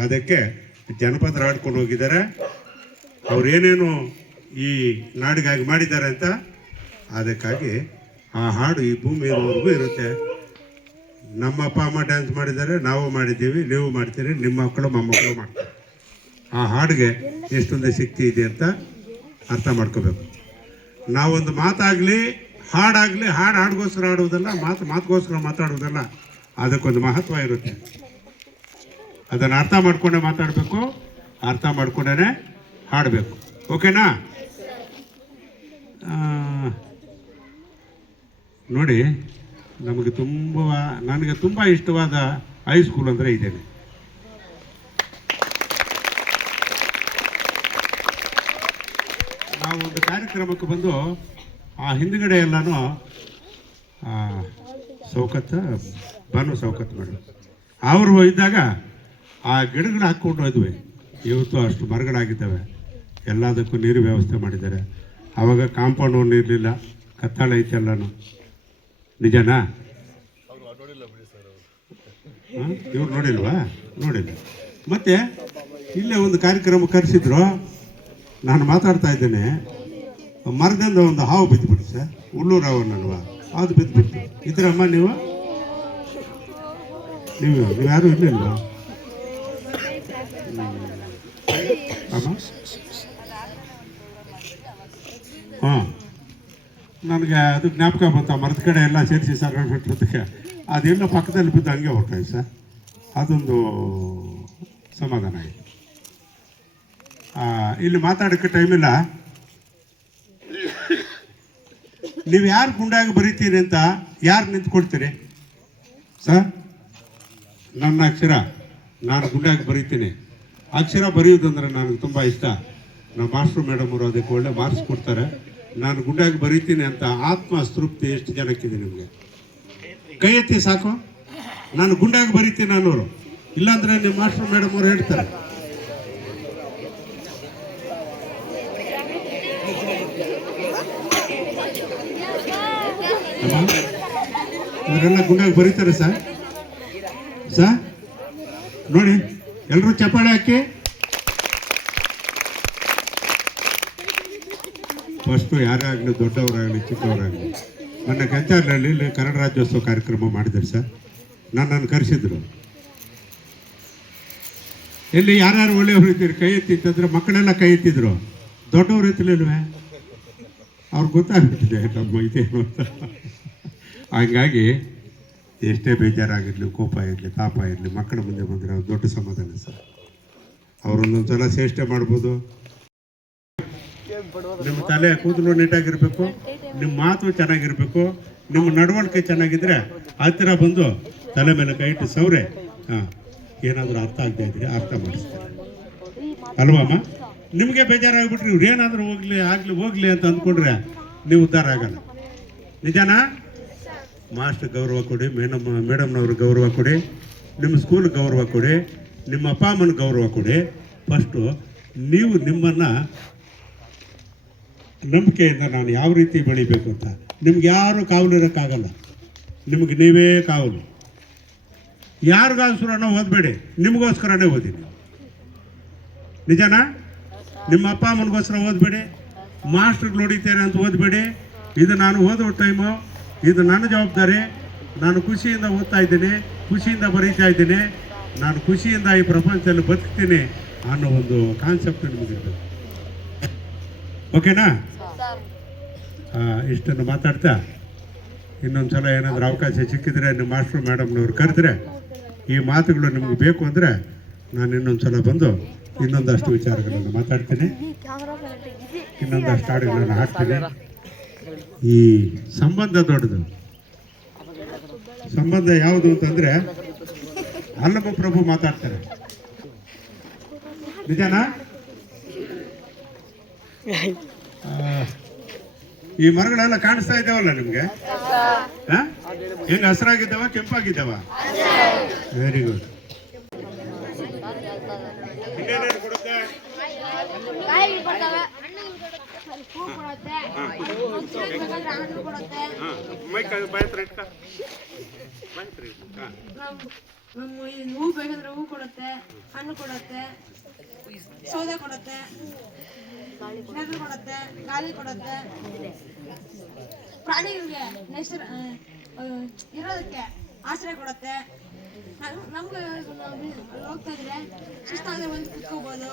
ಅದಕ್ಕೆ ಜನಪದ ಹಾಡ್ಕೊಂಡು ಹೋಗಿದ್ದಾರೆ. ಅವ್ರು ಏನೇನು ಈ ನಾಡಿಗಾಗಿ ಮಾಡಿದ್ದಾರೆ ಅಂತ. ಅದಕ್ಕಾಗಿ ಆ ಹಾಡು ಈ ಭೂಮಿಯವರೆಗೂ ಇರುತ್ತೆ. ನಮ್ಮ ಅಪ್ಪ ಅಮ್ಮ ಡ್ಯಾನ್ಸ್ ಮಾಡಿದ್ದಾರೆ, ನಾವು ಮಾಡಿದ್ದೀವಿ, ನೀವು ಮಾಡ್ತೀರಿ, ನಿಮ್ಮ ಮಕ್ಕಳು ಮೊಮ್ಮಕ್ಕಳು ಮಾಡ್ತಾರೆ. ಆ ಹಾಡಿಗೆ ಎಷ್ಟೊಂದು ಶಕ್ತಿ ಇದೆ ಅಂತ ಅರ್ಥ ಮಾಡ್ಕೋಬೇಕು. ನಾವೊಂದು ಮಾತಾಗಲಿ ಹಾಡಾಗಲಿ, ಹಾಡಿಗೋಸ್ಕರ ಆಡುವುದಲ್ಲ, ಮಾತುಗೋಸ್ಕರ ಮಾತಾಡುವುದಲ್ಲ. ಅದಕ್ಕೊಂದು ಮಹತ್ವ ಇರುತ್ತೆ. ಅದನ್ನು ಅರ್ಥ ಮಾಡ್ಕೊಂಡೇ ಮಾತಾಡಬೇಕು, ಅರ್ಥ ಮಾಡ್ಕೊಂಡೇ ಹಾಡಬೇಕು. ಓಕೆನಾ? ನೋಡಿ, ನನಗೆ ತುಂಬ ಇಷ್ಟವಾದ ಹೈಸ್ಕೂಲ್ ಅಂದರೆ ಇದ್ದೇನೆ. ನಾವು ಒಂದು ಕಾರ್ಯಕ್ರಮಕ್ಕೆ ಬಂದು ಆ ಹಿಂದುಗಡೆ ಎಲ್ಲನೂ ಭಾನು ಸೌಕತ್ ಮೇಡಮ್ ಅವರು ಇದ್ದಾಗ ಆ ಗಿಡಗಳು ಹಾಕ್ಕೊಂಡು ಹೋದ್ವಿ. ಇವತ್ತು ಅಷ್ಟು ಮರಗಳಾಗಿದ್ದಾವೆ, ಎಲ್ಲದಕ್ಕೂ ನೀರು ವ್ಯವಸ್ಥೆ ಮಾಡಿದ್ದಾರೆ. ಆವಾಗ ಕಾಂಪೌಂಡ್ ಒಂದು ಇರಲಿಲ್ಲ, ಕತ್ತಾಳ ಐತೆ ಎಲ್ಲನೂ. ನಿಜನಾ? ಇವ್ರು ನೋಡಿಲ್ವಾ? ನೋಡಿಲ್ಲ. ಮತ್ತೆ ಇಲ್ಲೇ ಒಂದು ಕಾರ್ಯಕ್ರಮ ಕರೆಸಿದ್ರು, ನಾನು ಮಾತಾಡ್ತಾ ಇದ್ದೇನೆ, ಮರದಿಂದ ಒಂದು ಹಾವು ಬಿದ್ದುಬಿಟ್ಟು ಸರ್, ಉಳ್ಳೂರು ಹಾವನ್ನಲ್ವಾ, ಅದು ಬಿದ್ದುಬಿಟ್ಟು. ಇದ್ರಮ್ಮ ನೀವು ಯಾರು ಇರಲಿಲ್ವಾ? ಅಮ್ಮ ಹಾಂ, ನನಗೆ ಅದು ಜ್ಞಾಪಕ ಬಂತು. ಮರದ ಕಡೆ ಎಲ್ಲ ಸೇರಿಸಿ ಸರ್ ಬಿಟ್ಟದಕ್ಕೆ ಅದೆಲ್ಲ ಪಕ್ಕದಲ್ಲಿ ಬಿದ್ದು ಹಂಗೆ ಹೊರಟಾಯ್ತು ಸರ್. ಅದೊಂದು ಸಮಾಧಾನ ಆಯಿತು. ಇಲ್ಲಿ ಮಾತಾಡೋಕ್ಕೆ ಟೈಮಿಲ್ಲ. ನೀವು ಯಾರು ಗುಂಡಾಗಿ ಬರೀತೀರಿ ಅಂತ ಯಾರು ನಿಂತ್ಕೊಳ್ತೀರಿ ಸರ್? ನನ್ನ ಅಕ್ಷರ ನಾನು ಗುಂಡಾಗಿ ಬರೀತೀನಿ. ಅಕ್ಷರ ಬರೆಯೋದಂದ್ರೆ ನನಗೆ ತುಂಬ ಇಷ್ಟ. ನಮ್ಮ ಮಾಸ್ಟ್ರು ಮೇಡಮ್ ಅವರು ಅದಕ್ಕೆ ಒಳ್ಳೆ ಮಾರ್ಕ್ಸ್ ಕೊಡ್ತಾರೆ. ನಾನು ಗುಂಡಾಗಿ ಬರೀತೀನಿ ಅಂತ ಆತ್ಮಸ್ತೃಪ್ತಿ ಎಷ್ಟು ಜನಕ್ಕಿದೆ ನಿಮಗೆ? ಕೈ ಎತ್ತಿ ಸಾಕು. ನಾನು ಗುಂಡಾಗಿ ಬರೀತೀನಿ ಅನ್ನೋರು. ಇಲ್ಲಾಂದರೆ ನಿಮ್ಮ ಮಾಸ್ಟ್ರು ಮೇಡಮ್ ಅವರು ಹೇಳ್ತಾರೆ. ಇವರೆಲ್ಲ ಗುಂಡಾಗಿ ಬರೀತಾರೆ ಸರ್. ನೋಡಿ, ಎಲ್ಲರೂ ಚಪ್ಪಾಳೆ ಹಾಕಿ. ಫಸ್ಟು ಯಾರೇ ಆಗಲಿ, ದೊಡ್ಡವರಾಗಲಿ ಚಿಕ್ಕವರಾಗಲಿ, ಮೊನ್ನೆ ಕೆಂಚಾರ್ಲಲ್ಲಿ ಇಲ್ಲಿ ಕನ್ನಡ ರಾಜ್ಯೋತ್ಸವ ಕಾರ್ಯಕ್ರಮ ಮಾಡಿದ್ದಾರೆ ಸರ್. ನನ್ನನ್ನು ಕರೆಸಿದ್ರು. ಇಲ್ಲಿ ಯಾರ್ಯಾರು ಒಳ್ಳೆಯವರು ಇದ್ದೀರಿ ಕೈ ಎತ್ತಿತ್ತಂದ್ರೆ ಮಕ್ಕಳೆಲ್ಲ ಕೈ ಎತ್ತಿದ್ರು. ದೊಡ್ಡವ್ರು ಎತ್ತಲಿಲ್ವೇ? ಅವ್ರಿಗೆ ಗೊತ್ತಾಗ್ಬಿಟ್ಟಿದೆ ನಮ್ಮ ಇದೇನು ಅಂತ. ಹಂಗಾಗಿ ಎಷ್ಟೇ ಬೇಜಾರಾಗಿರಲಿ, ಕೋಪ ಇರಲಿ, ತಾಪ ಇರಲಿ, ಮಕ್ಕಳ ಮುಂದೆ ಬಂದರೆ ಅವ್ರು ದೊಡ್ಡ ಸಮಾಧಾನ ಸರ್. ಅವರೊಂದೊಂದು ಸಲ ಚೇಷ್ಟೆ ಮಾಡ್ಬೋದು. ನಿಮ್ಮ ತಲೆ ಕೂದಲು ನೀಟಾಗಿರಬೇಕು, ನಿಮ್ಮ ಮಾತು ಚೆನ್ನಾಗಿರಬೇಕು, ನಿಮ್ಮ ನಡವಳಿಕೆ ಚೆನ್ನಾಗಿದ್ದರೆ ಹತ್ತಿರ ಬಂದು ತಲೆ ಮೇಲೆ ಕೈ ಇಟ್ಟು ಸೌರೆ ಏನಾದರೂ ಅರ್ಥ ಆಗದೆ ಇದ್ರೆ ಅರ್ಥ ಮಾಡಿಸ್ತಾರೆ ಅಲ್ವಮ್ಮ? ನಿಮಗೆ ಬೇಜಾರಾಗ್ಬಿಟ್ರೆ ಇವ್ರು ಏನಾದರೂ ಹೋಗ್ಲಿ ಅಂತ ಅಂದ್ಕೊಂಡ್ರೆ ನೀವು ಉದ್ಧಾರ ಆಗಲ್ಲ. ನಿಜನಾ? ಮಾಸ್ಟರ್ ಗೌರವ ಕೊಡಿ, ಮೇಡಮ್ನವ್ರಿಗೆ ಗೌರವ ಕೊಡಿ, ನಿಮ್ಮ ಸ್ಕೂಲ್ ಗೌರವ ಕೊಡಿ, ನಿಮ್ಮ ಅಪ್ಪ ಅಮ್ಮನ ಗೌರವ ಕೊಡಿ. ಫಸ್ಟು ನೀವು ನಿಮ್ಮನ್ನು ನಂಬಿಕೆಯಿಂದ ನಾನು ಯಾವ ರೀತಿ ಬೆಳಿಬೇಕು ಅಂತ ನಿಮ್ಗೆ ಯಾರು ಕಾವಲಿರೋಕ್ಕಾಗಲ್ಲ. ನಿಮಗೆ ನೀವೇ ಕಾವಲು. ಯಾರಿಗೋಸ್ಕರನೋ ಓದಬೇಡಿ, ನಿಮಗೋಸ್ಕರನೇ ಓದಿ ನೀವು. ನಿಜನಾ? ನಿಮ್ಮ ಅಪ್ಪ ಅಮ್ಮನಿಗೋಸ್ಕರ ಓದಬೇಡಿ, ಮಾಸ್ಟರ್ಗೆ ನೋಡಿದ್ದೇನೆ ಅಂತ ಓದಬೇಡಿ. ಇದು ನಾನು ಓದೋ ಟೈಮು, ಇದು ನನ್ನ ಜವಾಬ್ದಾರಿ. ನಾನು ಖುಷಿಯಿಂದ ಓದ್ತಾ ಇದ್ದೀನಿ, ಖುಷಿಯಿಂದ ಬರೀತಾ ಇದ್ದೀನಿ, ನಾನು ಖುಷಿಯಿಂದ ಈ ಪ್ರಪಂಚದಲ್ಲಿ ಬದುಕ್ತೀನಿ ಅನ್ನೋ ಒಂದು ಕಾನ್ಸೆಪ್ಟ್ ನಿಮಗಿರ್ತದೆ. ಓಕೆನಾ? ಇಷ್ಟನ್ನು ಮಾತಾಡ್ತಾ ಇನ್ನೊಂದು ಸಲ ಏನಾದರೂ ಅವಕಾಶ ಸಿಕ್ಕಿದ್ರೆ ನಿಮ್ಮ ಮಾಸ್ಟ್ರು ಮೇಡಮ್ನವ್ರು ಕರೆದ್ರೆ, ಈ ಮಾತುಗಳು ನಿಮ್ಗೆ ಬೇಕು ಅಂದರೆ ನಾನು ಇನ್ನೊಂದು ಸಲ ಬಂದು ಇನ್ನೊಂದಷ್ಟು ವಿಚಾರಗಳನ್ನು ಮಾತಾಡ್ತೀನಿ, ಇನ್ನೊಂದಷ್ಟು ಹಾಡುಗಳನ್ನು ಹಾಡ್ತೀನಿ. ಈ ಸಂಬಂಧ ದೊಡ್ಡದು. ಸಂಬಂಧ ಯಾವುದು ಅಂತಂದರೆ ಅಲ್ಲಮ ಪ್ರಭು ಮಾತಾಡ್ತಾರೆ. ನಿಜನಾ? ಈ ಮರಗಳೆಲ್ಲ ಕಾಣಿಸ್ತಾ ಇದ್ದಾವಲ್ಲ ನಿಮ್ಗೆ? ಹೆಂಗ್ ಹಸಿರಾಗಿದ್ದಾವ, ಕೆಂಪಾಗಿದ್ದಾವ? Very good. ಇನ್ನೇನೇನು ಕೊಡುತ್ತೆ? ಹೂ ಬೇಕಾದ್ರೆ ಹೂ ಕೊಡುತ್ತೆ, ಹಣ್ಣು ಕೊಡುತ್ತೆ, ಸೌದೆ ಕೊಡುತ್ತೆ, ನೆರಳು ಕೊಡುತ್ತೆ, ಗಾಳಿ ಕೊಡುತ್ತೆ, ಪ್ರಾಣಿಗಳಿಗೆ ಇರೋದಕ್ಕೆ ಆಶ್ರಯ ಕೊಡುತ್ತೆ. ನಮ್ಗೆ ಹೋಗ್ತಾ ಇದ್ರೆ ಸುಸ್ತಾದ್ರೆ ಒಂದು ಕುತ್ಕೋಬಹುದು.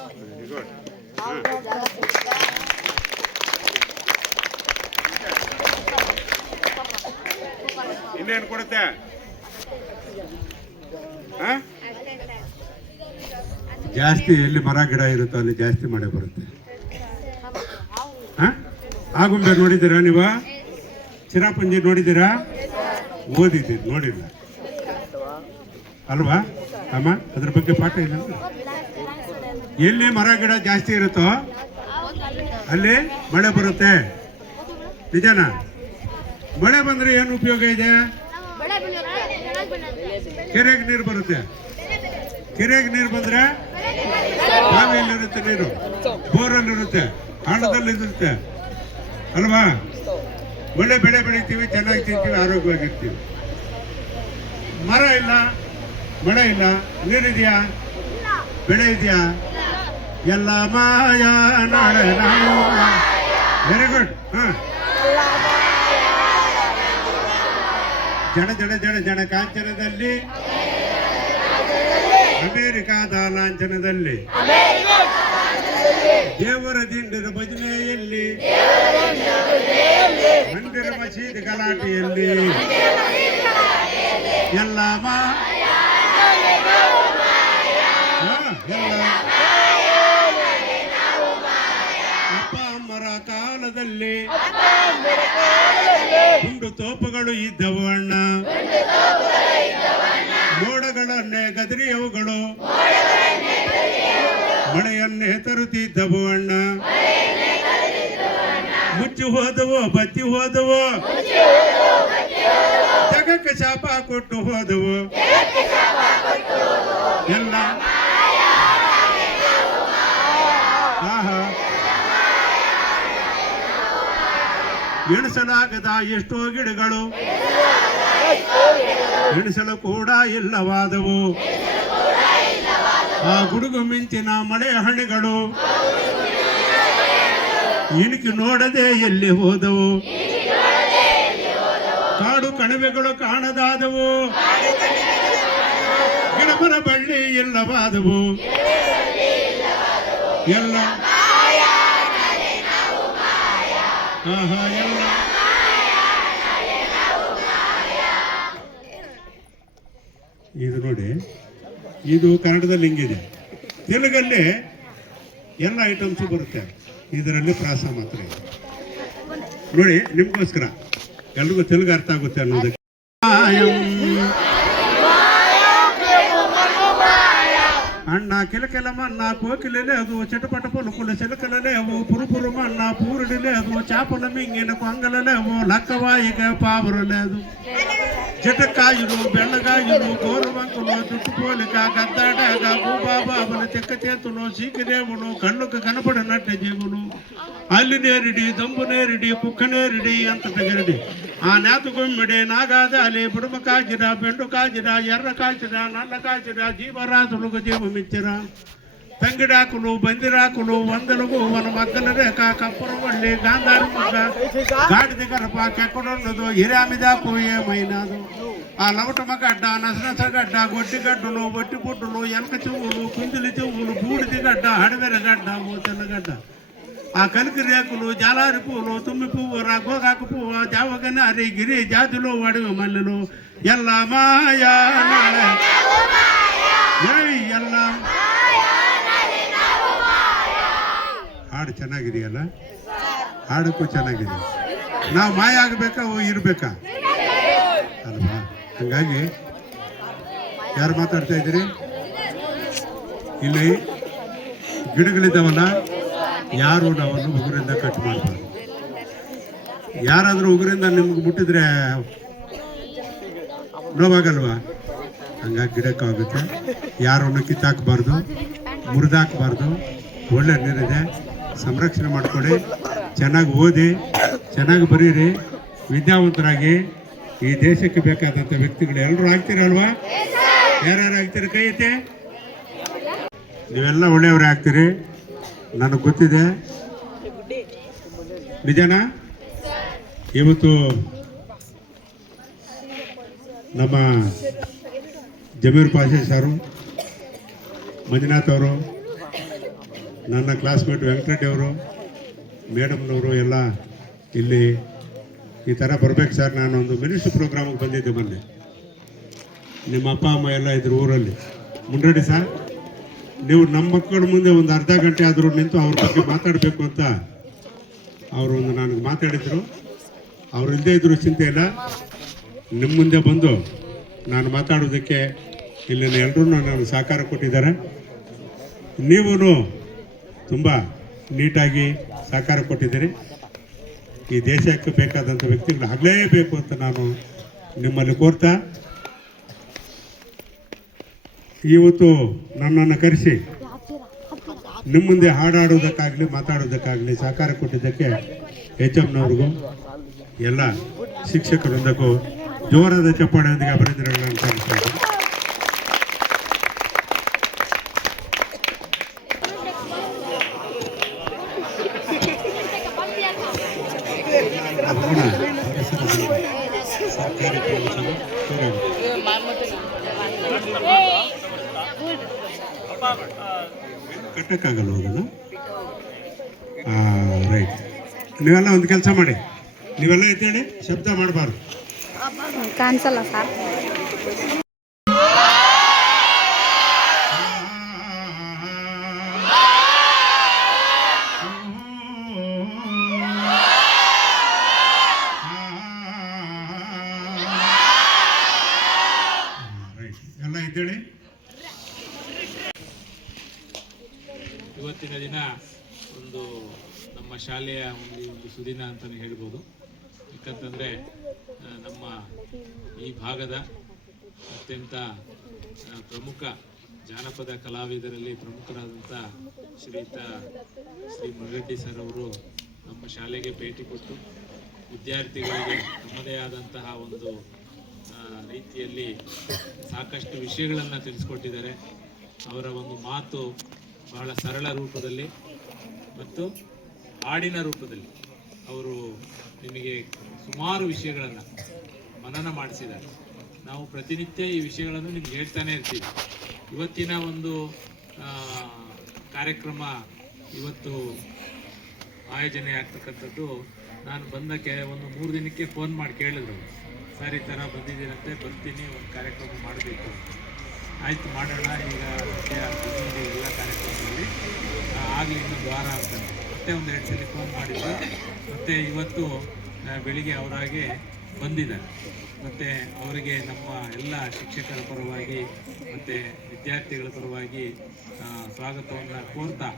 ಇನ್ನೇನು ಕೊಡುತ್ತೆ? ಜಾಸ್ತಿ ಎಲ್ಲಿ ಮರ ಗಿಡ ಇರುತ್ತೋ ಅಲ್ಲಿ ಜಾಸ್ತಿ ಮಳೆ ಬರುತ್ತೆ. ಆಗುಂಬೆ ನೋಡಿದ್ದೀರಾ ನೀವು? ಚಿರಾಪುಂಜಿ ನೋಡಿದ್ದೀರಾ? ಓದಿದ್ದೀರಿ, ನೋಡಿಲ್ಲ ಅಲ್ವಾ ಅಮ್ಮ? ಅದ್ರ ಬಗ್ಗೆ ಪಾಠ ಇಲ್ಲ. ಎಲ್ಲಿ ಮರ ಗಿಡ ಜಾಸ್ತಿ ಇರುತ್ತೋ ಅಲ್ಲಿ ಮಳೆ ಬರುತ್ತೆ. ನಿಜನಾ? ಮಳೆ ಬಂದ್ರೆ ಏನು ಉಪಯೋಗ ಇದೆ? ಕೆರೆಗೆ ನೀರು ಬರುತ್ತೆ. ಕೆರೆಗೆ ನೀರು ಬಂದ್ರೆ ಬಾವಿಯಲ್ಲಿರುತ್ತೆ ನೀರು, ಬೋರಲ್ಲಿರುತ್ತೆ, ಹಳ್ಳದಲ್ಲಿರುತ್ತೆ. ಅಲ್ವಾ? ಒಳ್ಳೆ ಬೆಳೆ ಬೆಳಿತೀವಿ, ಚೆನ್ನಾಗಿ ತಿಂತೀವಿ, ಆರೋಗ್ಯವಾಗಿರ್ತೀವಿ. ಮರ ಇಲ್ಲ, ಮಳೆ ಇಲ್ಲ, ನೀರಿದೆಯಾ, ಬೆಳೆ ಇದೆಯಾ? ಎಲ್ಲ ಮಾಯ ನಾಳೆ ನಾವು. Very good. ಜಡ ಜಡ ಜಡ ಜಡ ಕಾಂಚನದಲ್ಲಿ, ಅಮೇರಿಕಾದ ಲಾಂಛನದಲ್ಲಿ, ದೇವರ ದಿಂಡಿನ ಭಜನೆಯಲ್ಲಿ, ಮಂದಿರ ಮಸೀದಿ ಗಲಾಟೆಯಲ್ಲಿ, ಎಲ್ಲ ಅಪ್ಪ ಅಮ್ಮರ ಕಾಲದಲ್ಲಿ ಗುಂಡು ತೋಪುಗಳು ಇದ್ದವು ಅಣ್ಣ, ಮೋಡಗಳನ್ನೇ ಗದರಿಯವುಗಳು ಮಳೆಯನ್ನೇ ತರುತ್ತಿದ್ದವು ಅಣ್ಣ. ಮುಚ್ಚಿ ಹೋದವು, ಬತ್ತಿ ಹೋದವು, ಜಗಕ್ಕೆ ಶಾಪ ಕೊಟ್ಟು ಹೋದವು ಎಲ್ಲ. ಆಹಾ, ಎಣಿಸಲಾಗದ ಎಷ್ಟೋ ಗಿಡಗಳು ಎಣಿಸಲು ಕೂಡ ಇಲ್ಲವಾದವು. ಆ ಗುಡುಗು ಮಿಂಚಿನ ಮಳೆ ಹಣಿಗಳು ಇಣುಕಿ ನೋಡದೆ ಎಲ್ಲಿ ಹೋದವು. ಕಾಡು ಕಣಿವೆಗಳು ಕಾಣದಾದವು, ಗಿಡಮರ ಬಳ್ಳಿ ಇಲ್ಲವಾದವು ಎಲ್ಲ. ಆಹಾ, ಎಲ್ಲ. ಇದು ನೋಡಿ, ಇದು ಕನ್ನಡದಲ್ಲಿ ಹಿಂಗಿದೆ, ತೆಲುಗಲ್ಲಿ ಎಲ್ಲ ಐಟಮ್ಸು ಬರುತ್ತೆ, ಇದರಲ್ಲಿ ಪ್ರಾಸ ಮಾತ್ರ ಇದೆ. ನೋಡಿ, ನಿಮಗೋಸ್ಕರ ಎಲ್ರಿಗೂ ತೆಲುಗು ಅರ್ಥ ಆಗುತ್ತೆ ಅನ್ನೋದಕ್ಕೆ. అన్న కిలకిలమన్న కోకిలి లేదు, చెట్టుపట్ట పలుకులు చిలకలు లేవు, పురుపురు మన్న పూరుడి లేదు, చేపల మింగిన కొంగల లేవు, లక్కవాయిగా పావురు లేదు. జటకాయలు, బెండకాయలు, గోరువంకులు, చుట్టుపోలిక, గద్దాడాక, భూబాబాబులు, చెక్క చేతులు, చీకిరేవులు, కళ్ళకు కనపడినట్టు జీవులు, అల్లినేరిడి, దంబునేరిడి, కుక్కనేరిడి, అంతటి గరిడి. ఆ నేత గుమ్మిడి, నాగాదాలి, బుడుమ కాజిరా, బెండు కాజిరా, ఎర్ర కాజిరా, నల్ల కాజిరా, జీవరాజులకు జీవమిచ్చిరా. తంగిడాకులు, బందిరాకులు, వందలుగు, వన మగ్గల రేఖ, కప్పురం వల్లి, గాంధారి ముగ్గ, గాడిద గడప, కెక్కడున్నదో, ఇరామిదాకు ఏమైనాదు. ఆ లవటమ గడ్డ, నసనస గడ్డ, గొడ్డి గడ్డలు, ఒట్టి పుట్టులు, ఎనక చెవులు, కుందులి చెవులు, బూడిది గడ్డ, అడవెర గడ్డ, తెల్లగడ్డ. ఆ కలికి రేకులు, జాలారి పువ్వులు, తుమ్మి పువ్వు, గోగాకు పువ్వు, జావగనారి, గిరి జాతులు, అడవి మల్లెలు, ఎల్ల మాయా ಎಲ್ಲ. ಹಾಡು ಚೆನ್ನಾಗಿದೆಯಲ್ಲ, ಹಾಡಕ್ಕೂ ಚೆನ್ನಾಗಿದೆ. ನಾವು ಮಾಯ ಆಗಬೇಕಾ, ಇರ್ಬೇಕಾ ಅಲ್ವಾ? ಹಂಗಾಗಿ ಯಾರು ಮಾತಾಡ್ತಾ ಇದ್ದೀರಿ? ಇಲ್ಲಿ ಗಿಡಗಳಿದ್ದಾವಲ್ಲ, ಯಾರು ನಾವನ್ನು ಉಗುರಿಂದ ಕಟ್ ಮಾಡಬಾರ್ದು. ಯಾರಾದರೂ ಉಗುರಿಂದ ನಿಮ್ಗೆ ಮುಟ್ಟಿದ್ರೆ ನೋವಾಗಲ್ವಾ? ಹಂಗಾಗಿ ಗಿಡಕ್ಕಾಗುತ್ತೆ. ಯಾರನ್ನು ಕಿತ್ತಾಕಬಾರ್ದು, ಮುರಿದಾಕಬಾರ್ದು. ಒಳ್ಳೆ ನೀರಿದೆ, ಸಂರಕ್ಷಣೆ ಮಾಡಿಕೊಡಿ. ಚೆನ್ನಾಗಿ ಓದಿ, ಚೆನ್ನಾಗಿ ಬರೀರಿ, ವಿದ್ಯಾವಂತರಾಗಿ ಈ ದೇಶಕ್ಕೆ ಬೇಕಾದಂಥ ವ್ಯಕ್ತಿಗಳು ಎಲ್ಲರೂ ಆಗ್ತೀರಲ್ವಾ? ಯಾರ್ಯಾರು ಆಗ್ತೀರಿ? ಕೈ ಐತೆ. ನೀವೆಲ್ಲ ಒಳ್ಳೆಯವರೇ ಆಗ್ತೀರಿ, ನನಗೆ ಗೊತ್ತಿದೆ. ನಿಜನಾ? ಇವತ್ತು ನಮ್ಮ ಜಮೀರ್ ಪಾಷೆ ಸಾರು, ಮಂಜುನಾಥ್ ಅವರು, ನನ್ನ ಕ್ಲಾಸ್ಮೇಟ್ ವೆಂಕಟರೆಡ್ಡಿ ಅವರು, ಮೇಡಮ್ನವರು ಎಲ್ಲ ಇಲ್ಲಿ ಈ ಥರ ಬರ್ಬೇಕು ಸರ್. ನಾನೊಂದು ಮಿನಿಸ್ಟ್ರಿ ಪ್ರೋಗ್ರಾಮಿಗೆ ಬಂದಿದ್ದೆ ಮೊನ್ನೆ. ನಿಮ್ಮ ಅಪ್ಪ ಅಮ್ಮ ಎಲ್ಲ ಇದ್ರು ಊರಲ್ಲಿ. ಮುಂಡ್ರೆಡ್ಡಿ ಸರ್, ನೀವು ನಮ್ಮ ಮಕ್ಕಳ ಮುಂದೆ ಒಂದು ಅರ್ಧ ಗಂಟೆ ಆದರೂ ನಿಂತು ಅವ್ರ ಬಗ್ಗೆ ಮಾತಾಡಬೇಕು ಅಂತ ಅವರು ಒಂದು ನನಗೆ ಮಾತಾಡಿದರು. ಅವ್ರು ಇಲ್ಲದೇ ಇದ್ದರೂ ಚಿಂತೆ ಇಲ್ಲ, ನಿಮ್ಮ ಮುಂದೆ ಬಂದು ನಾನು ಮಾತಾಡೋದಕ್ಕೆ ಇಲ್ಲಿನ ಎಲ್ಲರೂ ನಾನು ಸಹಕಾರ ಕೊಟ್ಟಿದ್ದಾರೆ. ನೀವು ತುಂಬ ನೀಟಾಗಿ ಸಹಕಾರ ಕೊಟ್ಟಿದ್ದೀರಿ. ಈ ದೇಶಕ್ಕೆ ಬೇಕಾದಂಥ ವ್ಯಕ್ತಿಗಳು ಆಗಲೇಬೇಕು ಅಂತ ನಾನು ನಿಮ್ಮಲ್ಲಿ ಕೋರ್ತಾ, ಇವತ್ತು ನನ್ನನ್ನು ಕರೆಸಿ ನಿಮ್ಮ ಮುಂದೆ ಹಾಡಾಡೋದಕ್ಕಾಗಲಿ ಮಾತಾಡೋದಕ್ಕಾಗಲಿ ಸಹಕಾರ ಕೊಟ್ಟಿದ್ದಕ್ಕೆ HMನವ್ರಿಗೂ ಎಲ್ಲ ಶಿಕ್ಷಕರೊಂದಕ್ಕೂ ಜೋರಾದ ಚಪ್ಪಾಳೆಯೊಂದಿಗೆ ಅಭಿನಂದನೆಗಳನ್ನು ಸಲ್ಲಿಸ್ತಾ ಇದ್ದೀನಿ. ಸರ್ಕಾರಿ ಪ್ರೌಢಶಾಲೆ ಕಟ್ಟಕ್ಕಾಗಲ್ಲ ಅದನ್ನು. ರೈಟ್. ನೀವೆಲ್ಲ ಒಂದು ಕೆಲಸ ಮಾಡಿ, ನೀವೆಲ್ಲ ಎದ್ದೇಳಿ, ಶಬ್ದ ಮಾಡಬಾರ್ದು. ಕಾಣಿಸಲ್ಲ ಸರ್. ರೈಟ್, ಎಲ್ಲ ಎದ್ದೇಳಿ. ಇವತ್ತಿನ ದಿನ ಒಂದು ನಮ್ಮ ಶಾಲೆಯ ಒಂದು ಸುದಿನ ಅಂತಲೇ ಹೇಳ್ಬೋದು. ಯಾಕಂತಂದರೆ ನಮ್ಮ ಈ ಭಾಗದ ಅತ್ಯಂತ ಪ್ರಮುಖ ಜಾನಪದ ಕಲಾವಿದರಲ್ಲಿ ಪ್ರಮುಖರಾದಂಥ ಶ್ರೀ ಮುನಿರೆಡ್ಡಿ ಸರ್ ಅವರು ನಮ್ಮ ಶಾಲೆಗೆ ಭೇಟಿ ಕೊಟ್ಟು ವಿದ್ಯಾರ್ಥಿಗಳಿಗೆ ತಮ್ಮದೇ ಆದಂತಹ ಒಂದು ರೀತಿಯಲ್ಲಿ ಸಾಕಷ್ಟು ವಿಷಯಗಳನ್ನು ತಿಳಿಸ್ಕೊಟ್ಟಿದ್ದಾರೆ. ಅವರ ಒಂದು ಮಾತು ಬಹಳ ಸರಳ ರೂಪದಲ್ಲಿ ಮತ್ತು ಹಾಡಿನ ರೂಪದಲ್ಲಿ ಅವರು ನಿಮಗೆ ಸುಮಾರು ವಿಷಯಗಳನ್ನು ಮನನ ಮಾಡಿಸಿದ್ದಾರೆ. ನಾವು ಪ್ರತಿನಿತ್ಯ ಈ ವಿಷಯಗಳನ್ನು ನಿಮ್ಗೆ ಹೇಳ್ತಾನೆ ಇರ್ತೀವಿ. ಇವತ್ತಿನ ಒಂದು ಕಾರ್ಯಕ್ರಮ ಇವತ್ತು ಆಯೋಜನೆ ಆಗ್ತಕ್ಕಂಥದ್ದು, ನಾನು ಬಂದ ಒಂದು 3 ದಿನಕ್ಕೆ ಫೋನ್ ಮಾಡಿ ಕೇಳಿದ್ರು, ಸರ್ ಈ ಥರ ಬಂದಿದ್ದೀರಂತೆ, ಬರ್ತೀನಿ, ಒಂದು ಕಾರ್ಯಕ್ರಮ ಮಾಡಬೇಕು. ಆಯಿತು ಮಾಡೋಣ, ಈಗ ಎಲ್ಲ ಕಾರ್ಯಕ್ರಮದಲ್ಲಿ ಆಗಲಿ ಇನ್ನೊಂದು ವಾರ ಅಂತ ಮತ್ತೆ ಒಂದು 2 ಸಲ ಫೋನ್ ಮಾಡಿದ್ರು. ಮತ್ತು ಇವತ್ತು ಬೆಳಿಗ್ಗೆ ಅವರಾಗೆ ಬಂದಿದ್ದಾರೆ. ಮತ್ತು ಅವರಿಗೆ ನಮ್ಮ ಎಲ್ಲ ಶಿಕ್ಷಕರ ಪರವಾಗಿ ಮತ್ತು ವಿದ್ಯಾರ್ಥಿಗಳ ಪರವಾಗಿ ಸ್ವಾಗತವನ್ನು ಕೋರ್ತಾ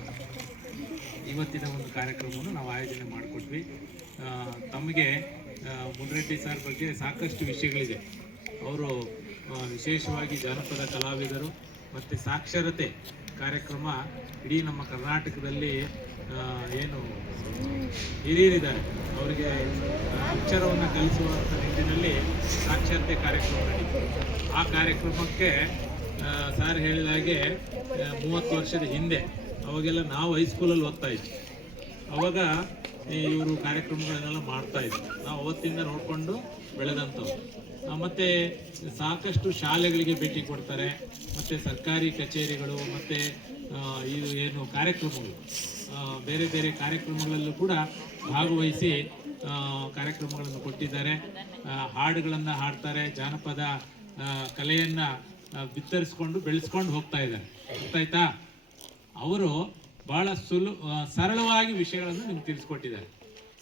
ಇವತ್ತಿನ ಒಂದು ಕಾರ್ಯಕ್ರಮವನ್ನು ನಾವು ಆಯೋಜನೆ ಮಾಡಿಕೊಟ್ವಿ. ತಮಗೆ ಮುನಿರೆಡ್ಡಿ ಸರ್ ಬಗ್ಗೆ ಸಾಕಷ್ಟು ವಿಷಯಗಳಿದೆ. ಅವರು ವಿಶೇಷವಾಗಿ ಜಾನಪದ ಕಲಾವಿದರು ಮತ್ತು ಸಾಕ್ಷರತೆ ಕಾರ್ಯಕ್ರಮ ಇಡೀ ನಮ್ಮ ಕರ್ನಾಟಕದಲ್ಲಿ ಏನು ಹಿರಿಯರಿದ್ದಾರೆ ಅವರಿಗೆ ಅಕ್ಷರವನ್ನು ಕಲಿಸುವಂಥ ನಿಟ್ಟಿನಲ್ಲಿ ಸಾಕ್ಷರತೆ ಕಾರ್ಯಕ್ರಮ ನಡೀತು. ಆ ಕಾರ್ಯಕ್ರಮಕ್ಕೆ ಸರ್ ಹೇಳಿದ ಹಾಗೆ 30 ವರ್ಷದ ಹಿಂದೆ, ಅವಾಗೆಲ್ಲ ನಾವು ಹೈಸ್ಕೂಲಲ್ಲಿ ಓದ್ತಾ ಇದ್ವಿ. ಅವಾಗ ಇವರು ಕಾರ್ಯಕ್ರಮಗಳನ್ನೆಲ್ಲ ಮಾಡ್ತಾಯಿದ್ರು. ನಾವು ಅವತ್ತಿಂದ ನೋಡಿಕೊಂಡು ಬೆಳೆದಂಥವ್ರು. ಮತ್ತು ಸಾಕಷ್ಟು ಶಾಲೆಗಳಿಗೆ ಭೇಟಿ ಕೊಡ್ತಾರೆ, ಮತ್ತು ಸರ್ಕಾರಿ ಕಚೇರಿಗಳು ಮತ್ತು ಇದು ಏನು ಕಾರ್ಯಕ್ರಮಗಳು, ಬೇರೆ ಬೇರೆ ಕಾರ್ಯಕ್ರಮಗಳಲ್ಲೂ ಕೂಡ ಭಾಗವಹಿಸಿ ಕಾರ್ಯಕ್ರಮಗಳನ್ನು ಕೊಟ್ಟಿದ್ದಾರೆ. ಹಾಡುಗಳನ್ನು ಹಾಡ್ತಾರೆ, ಜಾನಪದ ಕಲೆಯನ್ನು ಬಿತ್ತರಿಸ್ಕೊಂಡು ಬೆಳೆಸ್ಕೊಂಡು ಹೋಗ್ತಾ ಇದ್ದಾರೆ. ಗೊತ್ತಾಯ್ತಾ? ಅವರು ಭಾಳ ಸರಳವಾಗಿ ವಿಷಯಗಳನ್ನು ನಿಮ್ಗೆ ತಿಳಿಸ್ಕೊಟ್ಟಿದ್ದಾರೆ.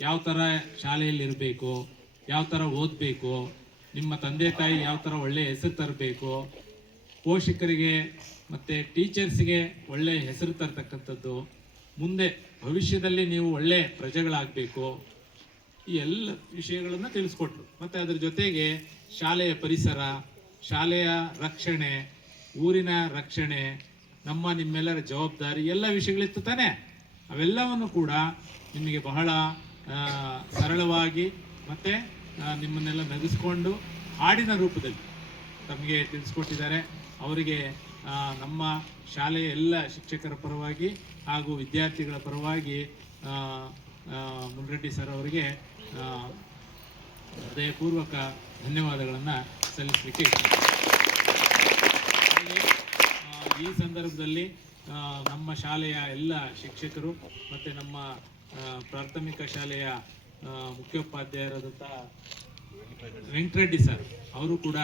ಯಾವ ಥರ ಶಾಲೆಯಲ್ಲಿ ಇರಬೇಕು, ಯಾವ ಥರ ಓದಬೇಕು, ನಿಮ್ಮ ತಂದೆ ತಾಯಿ ಯಾವ ಥರ ಒಳ್ಳೆಯ ಹೆಸರು ತರಬೇಕು, ಪೋಷಕರಿಗೆ ಮತ್ತು ಟೀಚರ್ಸ್ಗೆ ಒಳ್ಳೆಯ ಹೆಸರು ತರ್ತಕ್ಕಂಥದ್ದು, ಮುಂದೆ ಭವಿಷ್ಯದಲ್ಲಿ ನೀವು ಒಳ್ಳೆಯ ಪ್ರಜೆಗಳಾಗಬೇಕು, ಈ ಎಲ್ಲ ವಿಷಯಗಳನ್ನು ತಿಳಿಸ್ಕೊಟ್ರು. ಮತ್ತು ಅದರ ಜೊತೆಗೆ ಶಾಲೆಯ ಪರಿಸರ, ಶಾಲೆಯ ರಕ್ಷಣೆ, ಊರಿನ ರಕ್ಷಣೆ, ನಿಮ್ಮೆಲ್ಲರ ಜವಾಬ್ದಾರಿ ಎಲ್ಲ ವಿಷಯಗಳಿತ್ತು ತಾನೆ. ಅವೆಲ್ಲವನ್ನು ಕೂಡ ನಿಮಗೆ ಬಹಳ ಸರಳವಾಗಿ ಮತ್ತು ನಿಮ್ಮನ್ನೆಲ್ಲ ನಗಿಸ್ಕೊಂಡು ಹಾಡಿನ ರೂಪದಲ್ಲಿ ತಮಗೆ ತಿಳಿಸ್ಕೊಟ್ಟಿದ್ದಾರೆ. ಅವರಿಗೆ ನಮ್ಮ ಶಾಲೆಯ ಎಲ್ಲ ಶಿಕ್ಷಕರ ಪರವಾಗಿ ಹಾಗೂ ವಿದ್ಯಾರ್ಥಿಗಳ ಪರವಾಗಿ ಮುನಿರೆಡ್ಡಿ ಸರ್ ಅವರಿಗೆ ಹೃದಯಪೂರ್ವಕ ಧನ್ಯವಾದಗಳನ್ನು ಸಲ್ಲಿಸಲಿಕ್ಕೆ ಈ ಸಂದರ್ಭದಲ್ಲಿ ನಮ್ಮ ಶಾಲೆಯ ಎಲ್ಲ ಶಿಕ್ಷಕರು ಮತ್ತು ನಮ್ಮ ಪ್ರಾಥಮಿಕ ಶಾಲೆಯ ಮುಖ್ಯೋಪಾಧ್ಯಾಯರಾದಂಥ ವೆಂಕಟರೆಡ್ಡಿ ಸರ್ ಅವರು ಕೂಡ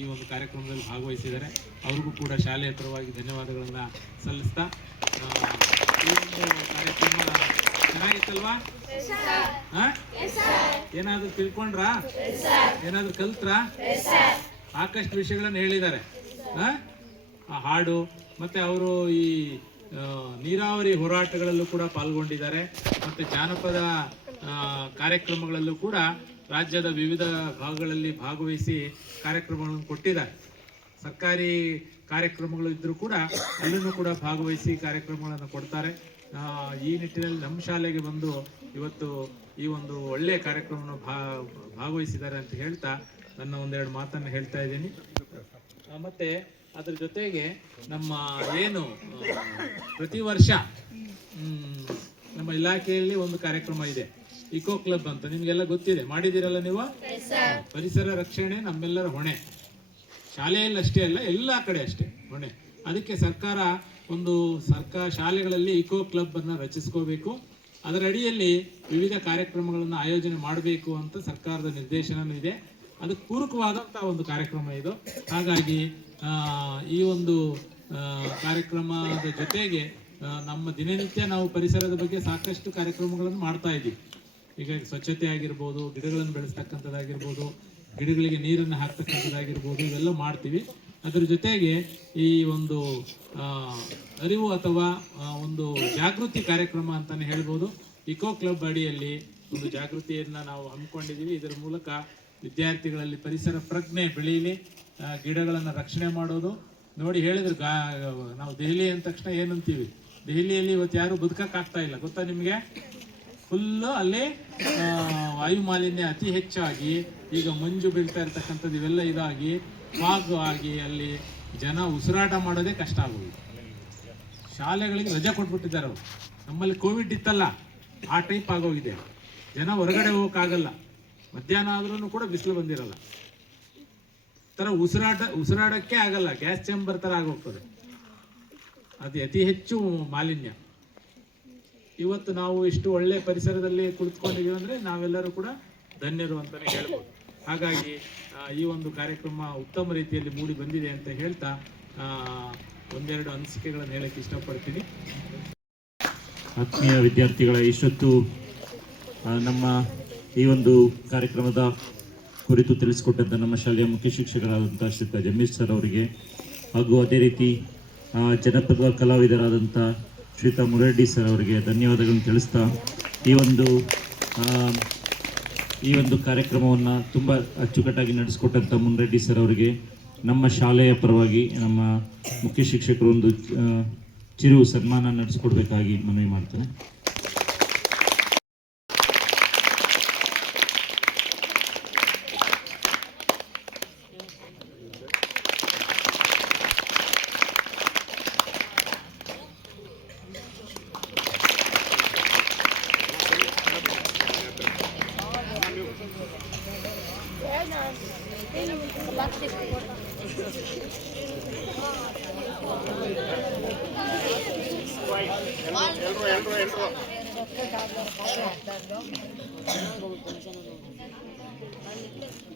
ಈ ಒಂದು ಕಾರ್ಯಕ್ರಮದಲ್ಲಿ ಭಾಗವಹಿಸಿದ್ದಾರೆ. ಅವ್ರಿಗೂ ಕೂಡ ಶಾಲೆಯ ಪರವಾಗಿ ಧನ್ಯವಾದಗಳನ್ನು ಸಲ್ಲಿಸ್ತಾ, ಈ ಒಂದು ಕಾರ್ಯಕ್ರಮ ಚೆನ್ನಾಗಿತ್ತಲ್ವಾ? ಏನಾದರೂ ತಿಳ್ಕೊಂಡ್ರಾ? ಏನಾದರೂ ಕಲ್ತ್ರಾ? ಸಾಕಷ್ಟು ವಿಷಯಗಳನ್ನು ಹೇಳಿದ್ದಾರೆ. ಆ ಹಾಡು ಮತ್ತು ಅವರು ಈ ನೀರಾವರಿ ಹೋರಾಟಗಳಲ್ಲೂ ಕೂಡ ಪಾಲ್ಗೊಂಡಿದ್ದಾರೆ. ಮತ್ತು ಜಾನಪದ ಕಾರ್ಯಕ್ರಮಗಳಲ್ಲೂ ಕೂಡ ರಾಜ್ಯದ ವಿವಿಧ ಭಾಗಗಳಲ್ಲಿ ಭಾಗವಹಿಸಿ ಕಾರ್ಯಕ್ರಮಗಳನ್ನು ಕೊಟ್ಟಿದ್ದಾರೆ. ಸರ್ಕಾರಿ ಕಾರ್ಯಕ್ರಮಗಳು ಇದ್ದರೂ ಕೂಡ ಅಲ್ಲೂ ಕೂಡ ಭಾಗವಹಿಸಿ ಕಾರ್ಯಕ್ರಮಗಳನ್ನು ಕೊಡ್ತಾರೆ. ಈ ನಿಟ್ಟಿನಲ್ಲಿ ನಮ್ಮ ಶಾಲೆಗೆ ಬಂದು ಇವತ್ತು ಈ ಒಂದು ಒಳ್ಳೆಯ ಕಾರ್ಯಕ್ರಮವನ್ನು ಭಾಗವಹಿಸಿದ್ದಾರೆ ಅಂತ ಹೇಳ್ತಾ ನನ್ನ ಒಂದೆರಡು ಮಾತನ್ನು ಹೇಳ್ತಾ ಇದ್ದೀನಿ. ಮತ್ತೆ ಅದ್ರ ಜೊತೆಗೆ ನಮ್ಮ ಏನು ಪ್ರತಿ ವರ್ಷ ನಮ್ಮ ಇಲಾಖೆಯಲ್ಲಿ ಒಂದು ಕಾರ್ಯಕ್ರಮ ಇದೆ, ಇಕೋ ಕ್ಲಬ್ ಅಂತ. ನಿಮ್ಗೆಲ್ಲ ಗೊತ್ತಿದೆ, ಮಾಡಿದಿರಲ್ಲ ನೀವು. ಪರಿಸರ ರಕ್ಷಣೆ ನಮ್ಮೆಲ್ಲರ ಹೊಣೆ. ಶಾಲೆಯಲ್ಲಿ ಅಷ್ಟೇ ಅಲ್ಲ, ಎಲ್ಲ ಕಡೆ ಅಷ್ಟೇ ಹೊಣೆ. ಅದಕ್ಕೆ ಸರ್ಕಾರ ಒಂದು ಶಾಲೆಗಳಲ್ಲಿ ಇಕೋ ಕ್ಲಬ್ ಅನ್ನ ರಚಿಸ್ಕೋಬೇಕು. ಅದರ ಅಡಿಯಲ್ಲಿ ವಿವಿಧ ಕಾರ್ಯಕ್ರಮಗಳನ್ನು ಆಯೋಜನೆ ಮಾಡಬೇಕು ಅಂತ ಸರ್ಕಾರದ ನಿರ್ದೇಶನವೂ ಇದೆ. ಅದಕ್ಕೆ ಪೂರಕವಾದಂತಹ ಒಂದು ಕಾರ್ಯಕ್ರಮ ಇದು. ಹಾಗಾಗಿ ಈ ಒಂದು ಕಾರ್ಯಕ್ರಮದ ಜೊತೆಗೆ ನಮ್ಮ ದಿನನಿತ್ಯ ನಾವು ಪರಿಸರದ ಬಗ್ಗೆ ಸಾಕಷ್ಟು ಕಾರ್ಯಕ್ರಮಗಳನ್ನು ಮಾಡ್ತಾ ಇದ್ದೀವಿ. ಈಗ ಸ್ವಚ್ಛತೆ ಆಗಿರ್ಬೋದು, ಗಿಡಗಳನ್ನು ಬೆಳೆಸ್ತಕ್ಕಂಥದ್ದಾಗಿರ್ಬೋದು, ಗಿಡಗಳಿಗೆ ನೀರನ್ನು ಹಾಕ್ತಕ್ಕಂಥದ್ದಾಗಿರ್ಬೋದು, ಇವೆಲ್ಲ ಮಾಡ್ತೀವಿ. ಅದರ ಜೊತೆಗೆ ಈ ಒಂದು ಅರಿವು ಅಥವಾ ಒಂದು ಜಾಗೃತಿ ಕಾರ್ಯಕ್ರಮ ಅಂತಲೇ ಹೇಳ್ಬೋದು. ಇಕೋ ಕ್ಲಬ್ ಅಡಿಯಲ್ಲಿ ಒಂದು ಜಾಗೃತಿಯನ್ನು ನಾವು ಹಮ್ಮಿಕೊಂಡಿದ್ದೀವಿ. ಇದರ ಮೂಲಕ ವಿದ್ಯಾರ್ಥಿಗಳಲ್ಲಿ ಪರಿಸರ ಪ್ರಜ್ಞೆ ಬೆಳೀಲಿ, ಗಿಡಗಳನ್ನು ರಕ್ಷಣೆ ಮಾಡೋದು. ನೋಡಿ ಹೇಳಿದ್ರು, ನಾವು ದೆಹಲಿ ಅಂದ ತಕ್ಷಣ ಏನಂತೀವಿ, ದೆಹಲಿಯಲ್ಲಿ ಇವತ್ತು ಯಾರು ಬದುಕಕ್ಕಾಗ್ತಾ ಇಲ್ಲ ಗೊತ್ತಾ ನಿಮಗೆ. ಫುಲ್ಲು ಅಲ್ಲಿ ವಾಯು ಮಾಲಿನ್ಯ ಅತಿ ಹೆಚ್ಚಾಗಿ, ಈಗ ಮಂಜು ಬೀಳ್ತಾ ಇರ್ತಕ್ಕಂಥದ್ದು ಇವೆಲ್ಲ ಇದಾಗಿ ಫಾಗ್ ಆಗಿ ಅಲ್ಲಿ ಜನ ಉಸಿರಾಟ ಮಾಡೋದೇ ಕಷ್ಟ ಆಗೋದು. ಶಾಲೆಗಳಿಗೆ ರಜೆ ಕೊಟ್ಬಿಟ್ಟಿದ್ದಾರೆ ಅವರು. ನಮ್ಮಲ್ಲಿ ಕೋವಿಡ್ ಇತ್ತಲ್ಲ, ಆ ಟೈಪ್ ಆಗೋಗಿದೆ. ಜನ ಹೊರಗಡೆ ಹೋಗೋಕ್ಕಾಗಲ್ಲ, ಮಧ್ಯಾಹ್ನ ಆದ್ರೂ ಕೂಡ ಬಿಸಿಲು ಬಂದಿರಲ್ಲ, ಥರ ಉಸಿರಾಡಕ್ಕೆ ಆಗಲ್ಲ, ಗ್ಯಾಸ್ ಚೇಂಬರ್ ಥರ ಆಗೋಗ್ತದೆ. ಅದು ಅತಿ ಹೆಚ್ಚು ಮಾಲಿನ್ಯ. ಇವತ್ತು ನಾವು ಇಷ್ಟು ಒಳ್ಳೆ ಪರಿಸರದಲ್ಲಿ ಕುಳಿತುಕೊಂಡಿದ್ದೀವಿ ಅಂದರೆ ನಾವೆಲ್ಲರೂ ಕೂಡ ಧನ್ಯರು ಅಂತಲೇ ಹೇಳ್ಬೋದು. ಹಾಗಾಗಿ ಈ ಒಂದು ಕಾರ್ಯಕ್ರಮ ಉತ್ತಮ ರೀತಿಯಲ್ಲಿ ಮೂಡಿ ಬಂದಿದೆ ಅಂತ ಹೇಳ್ತಾ ಒಂದೆರಡು ಅನಿಸಿಕೆಗಳನ್ನು ಹೇಳಕ್ಕೆ ಇಷ್ಟಪಡ್ತೀನಿ. ಆತ್ಮೀಯ ವಿದ್ಯಾರ್ಥಿಗಳ, ಇಷ್ಟೊತ್ತು ನಮ್ಮ ಈ ಒಂದು ಕಾರ್ಯಕ್ರಮದ ಕುರಿತು ತಿಳಿಸಿಕೊಟ್ಟಂಥ ನಮ್ಮ ಶಾಲೆಯ ಮುಖ್ಯ ಶಿಕ್ಷಕರಾದಂಥ ಶ್ರೀಯುತ ಜಮೀರ್ ಸರ್ ಅವರಿಗೆ, ಹಾಗೂ ಅದೇ ರೀತಿ ಜನಪದ ಕಲಾವಿದರಾದಂಥ ಶ್ರೀಯುತ ಮುರಡ್ಡಿ ಸರ್ ಅವರಿಗೆ ಧನ್ಯವಾದಗಳನ್ನು ತಿಳಿಸ್ತಾ ಈ ಒಂದು ಕಾರ್ಯಕ್ರಮವನ್ನು ತುಂಬ ಅಚ್ಚುಕಟ್ಟಾಗಿ ನಡೆಸಿಕೊಟ್ಟಂಥ ಮುನ್ರೆಡ್ಡಿ ಸರ್ ಅವರಿಗೆ ನಮ್ಮ ಶಾಲೆಯ ಪರವಾಗಿ ನಮ್ಮ ಮುಖ್ಯ ಶಿಕ್ಷಕರು ಒಂದು ಚಿರು ಸನ್ಮಾನ ನಡೆಸಿಕೊಡ್ಬೇಕಾಗಿ ಮನವಿ ಮಾಡ್ತೇನೆ. ಎಲ್ಲರೂ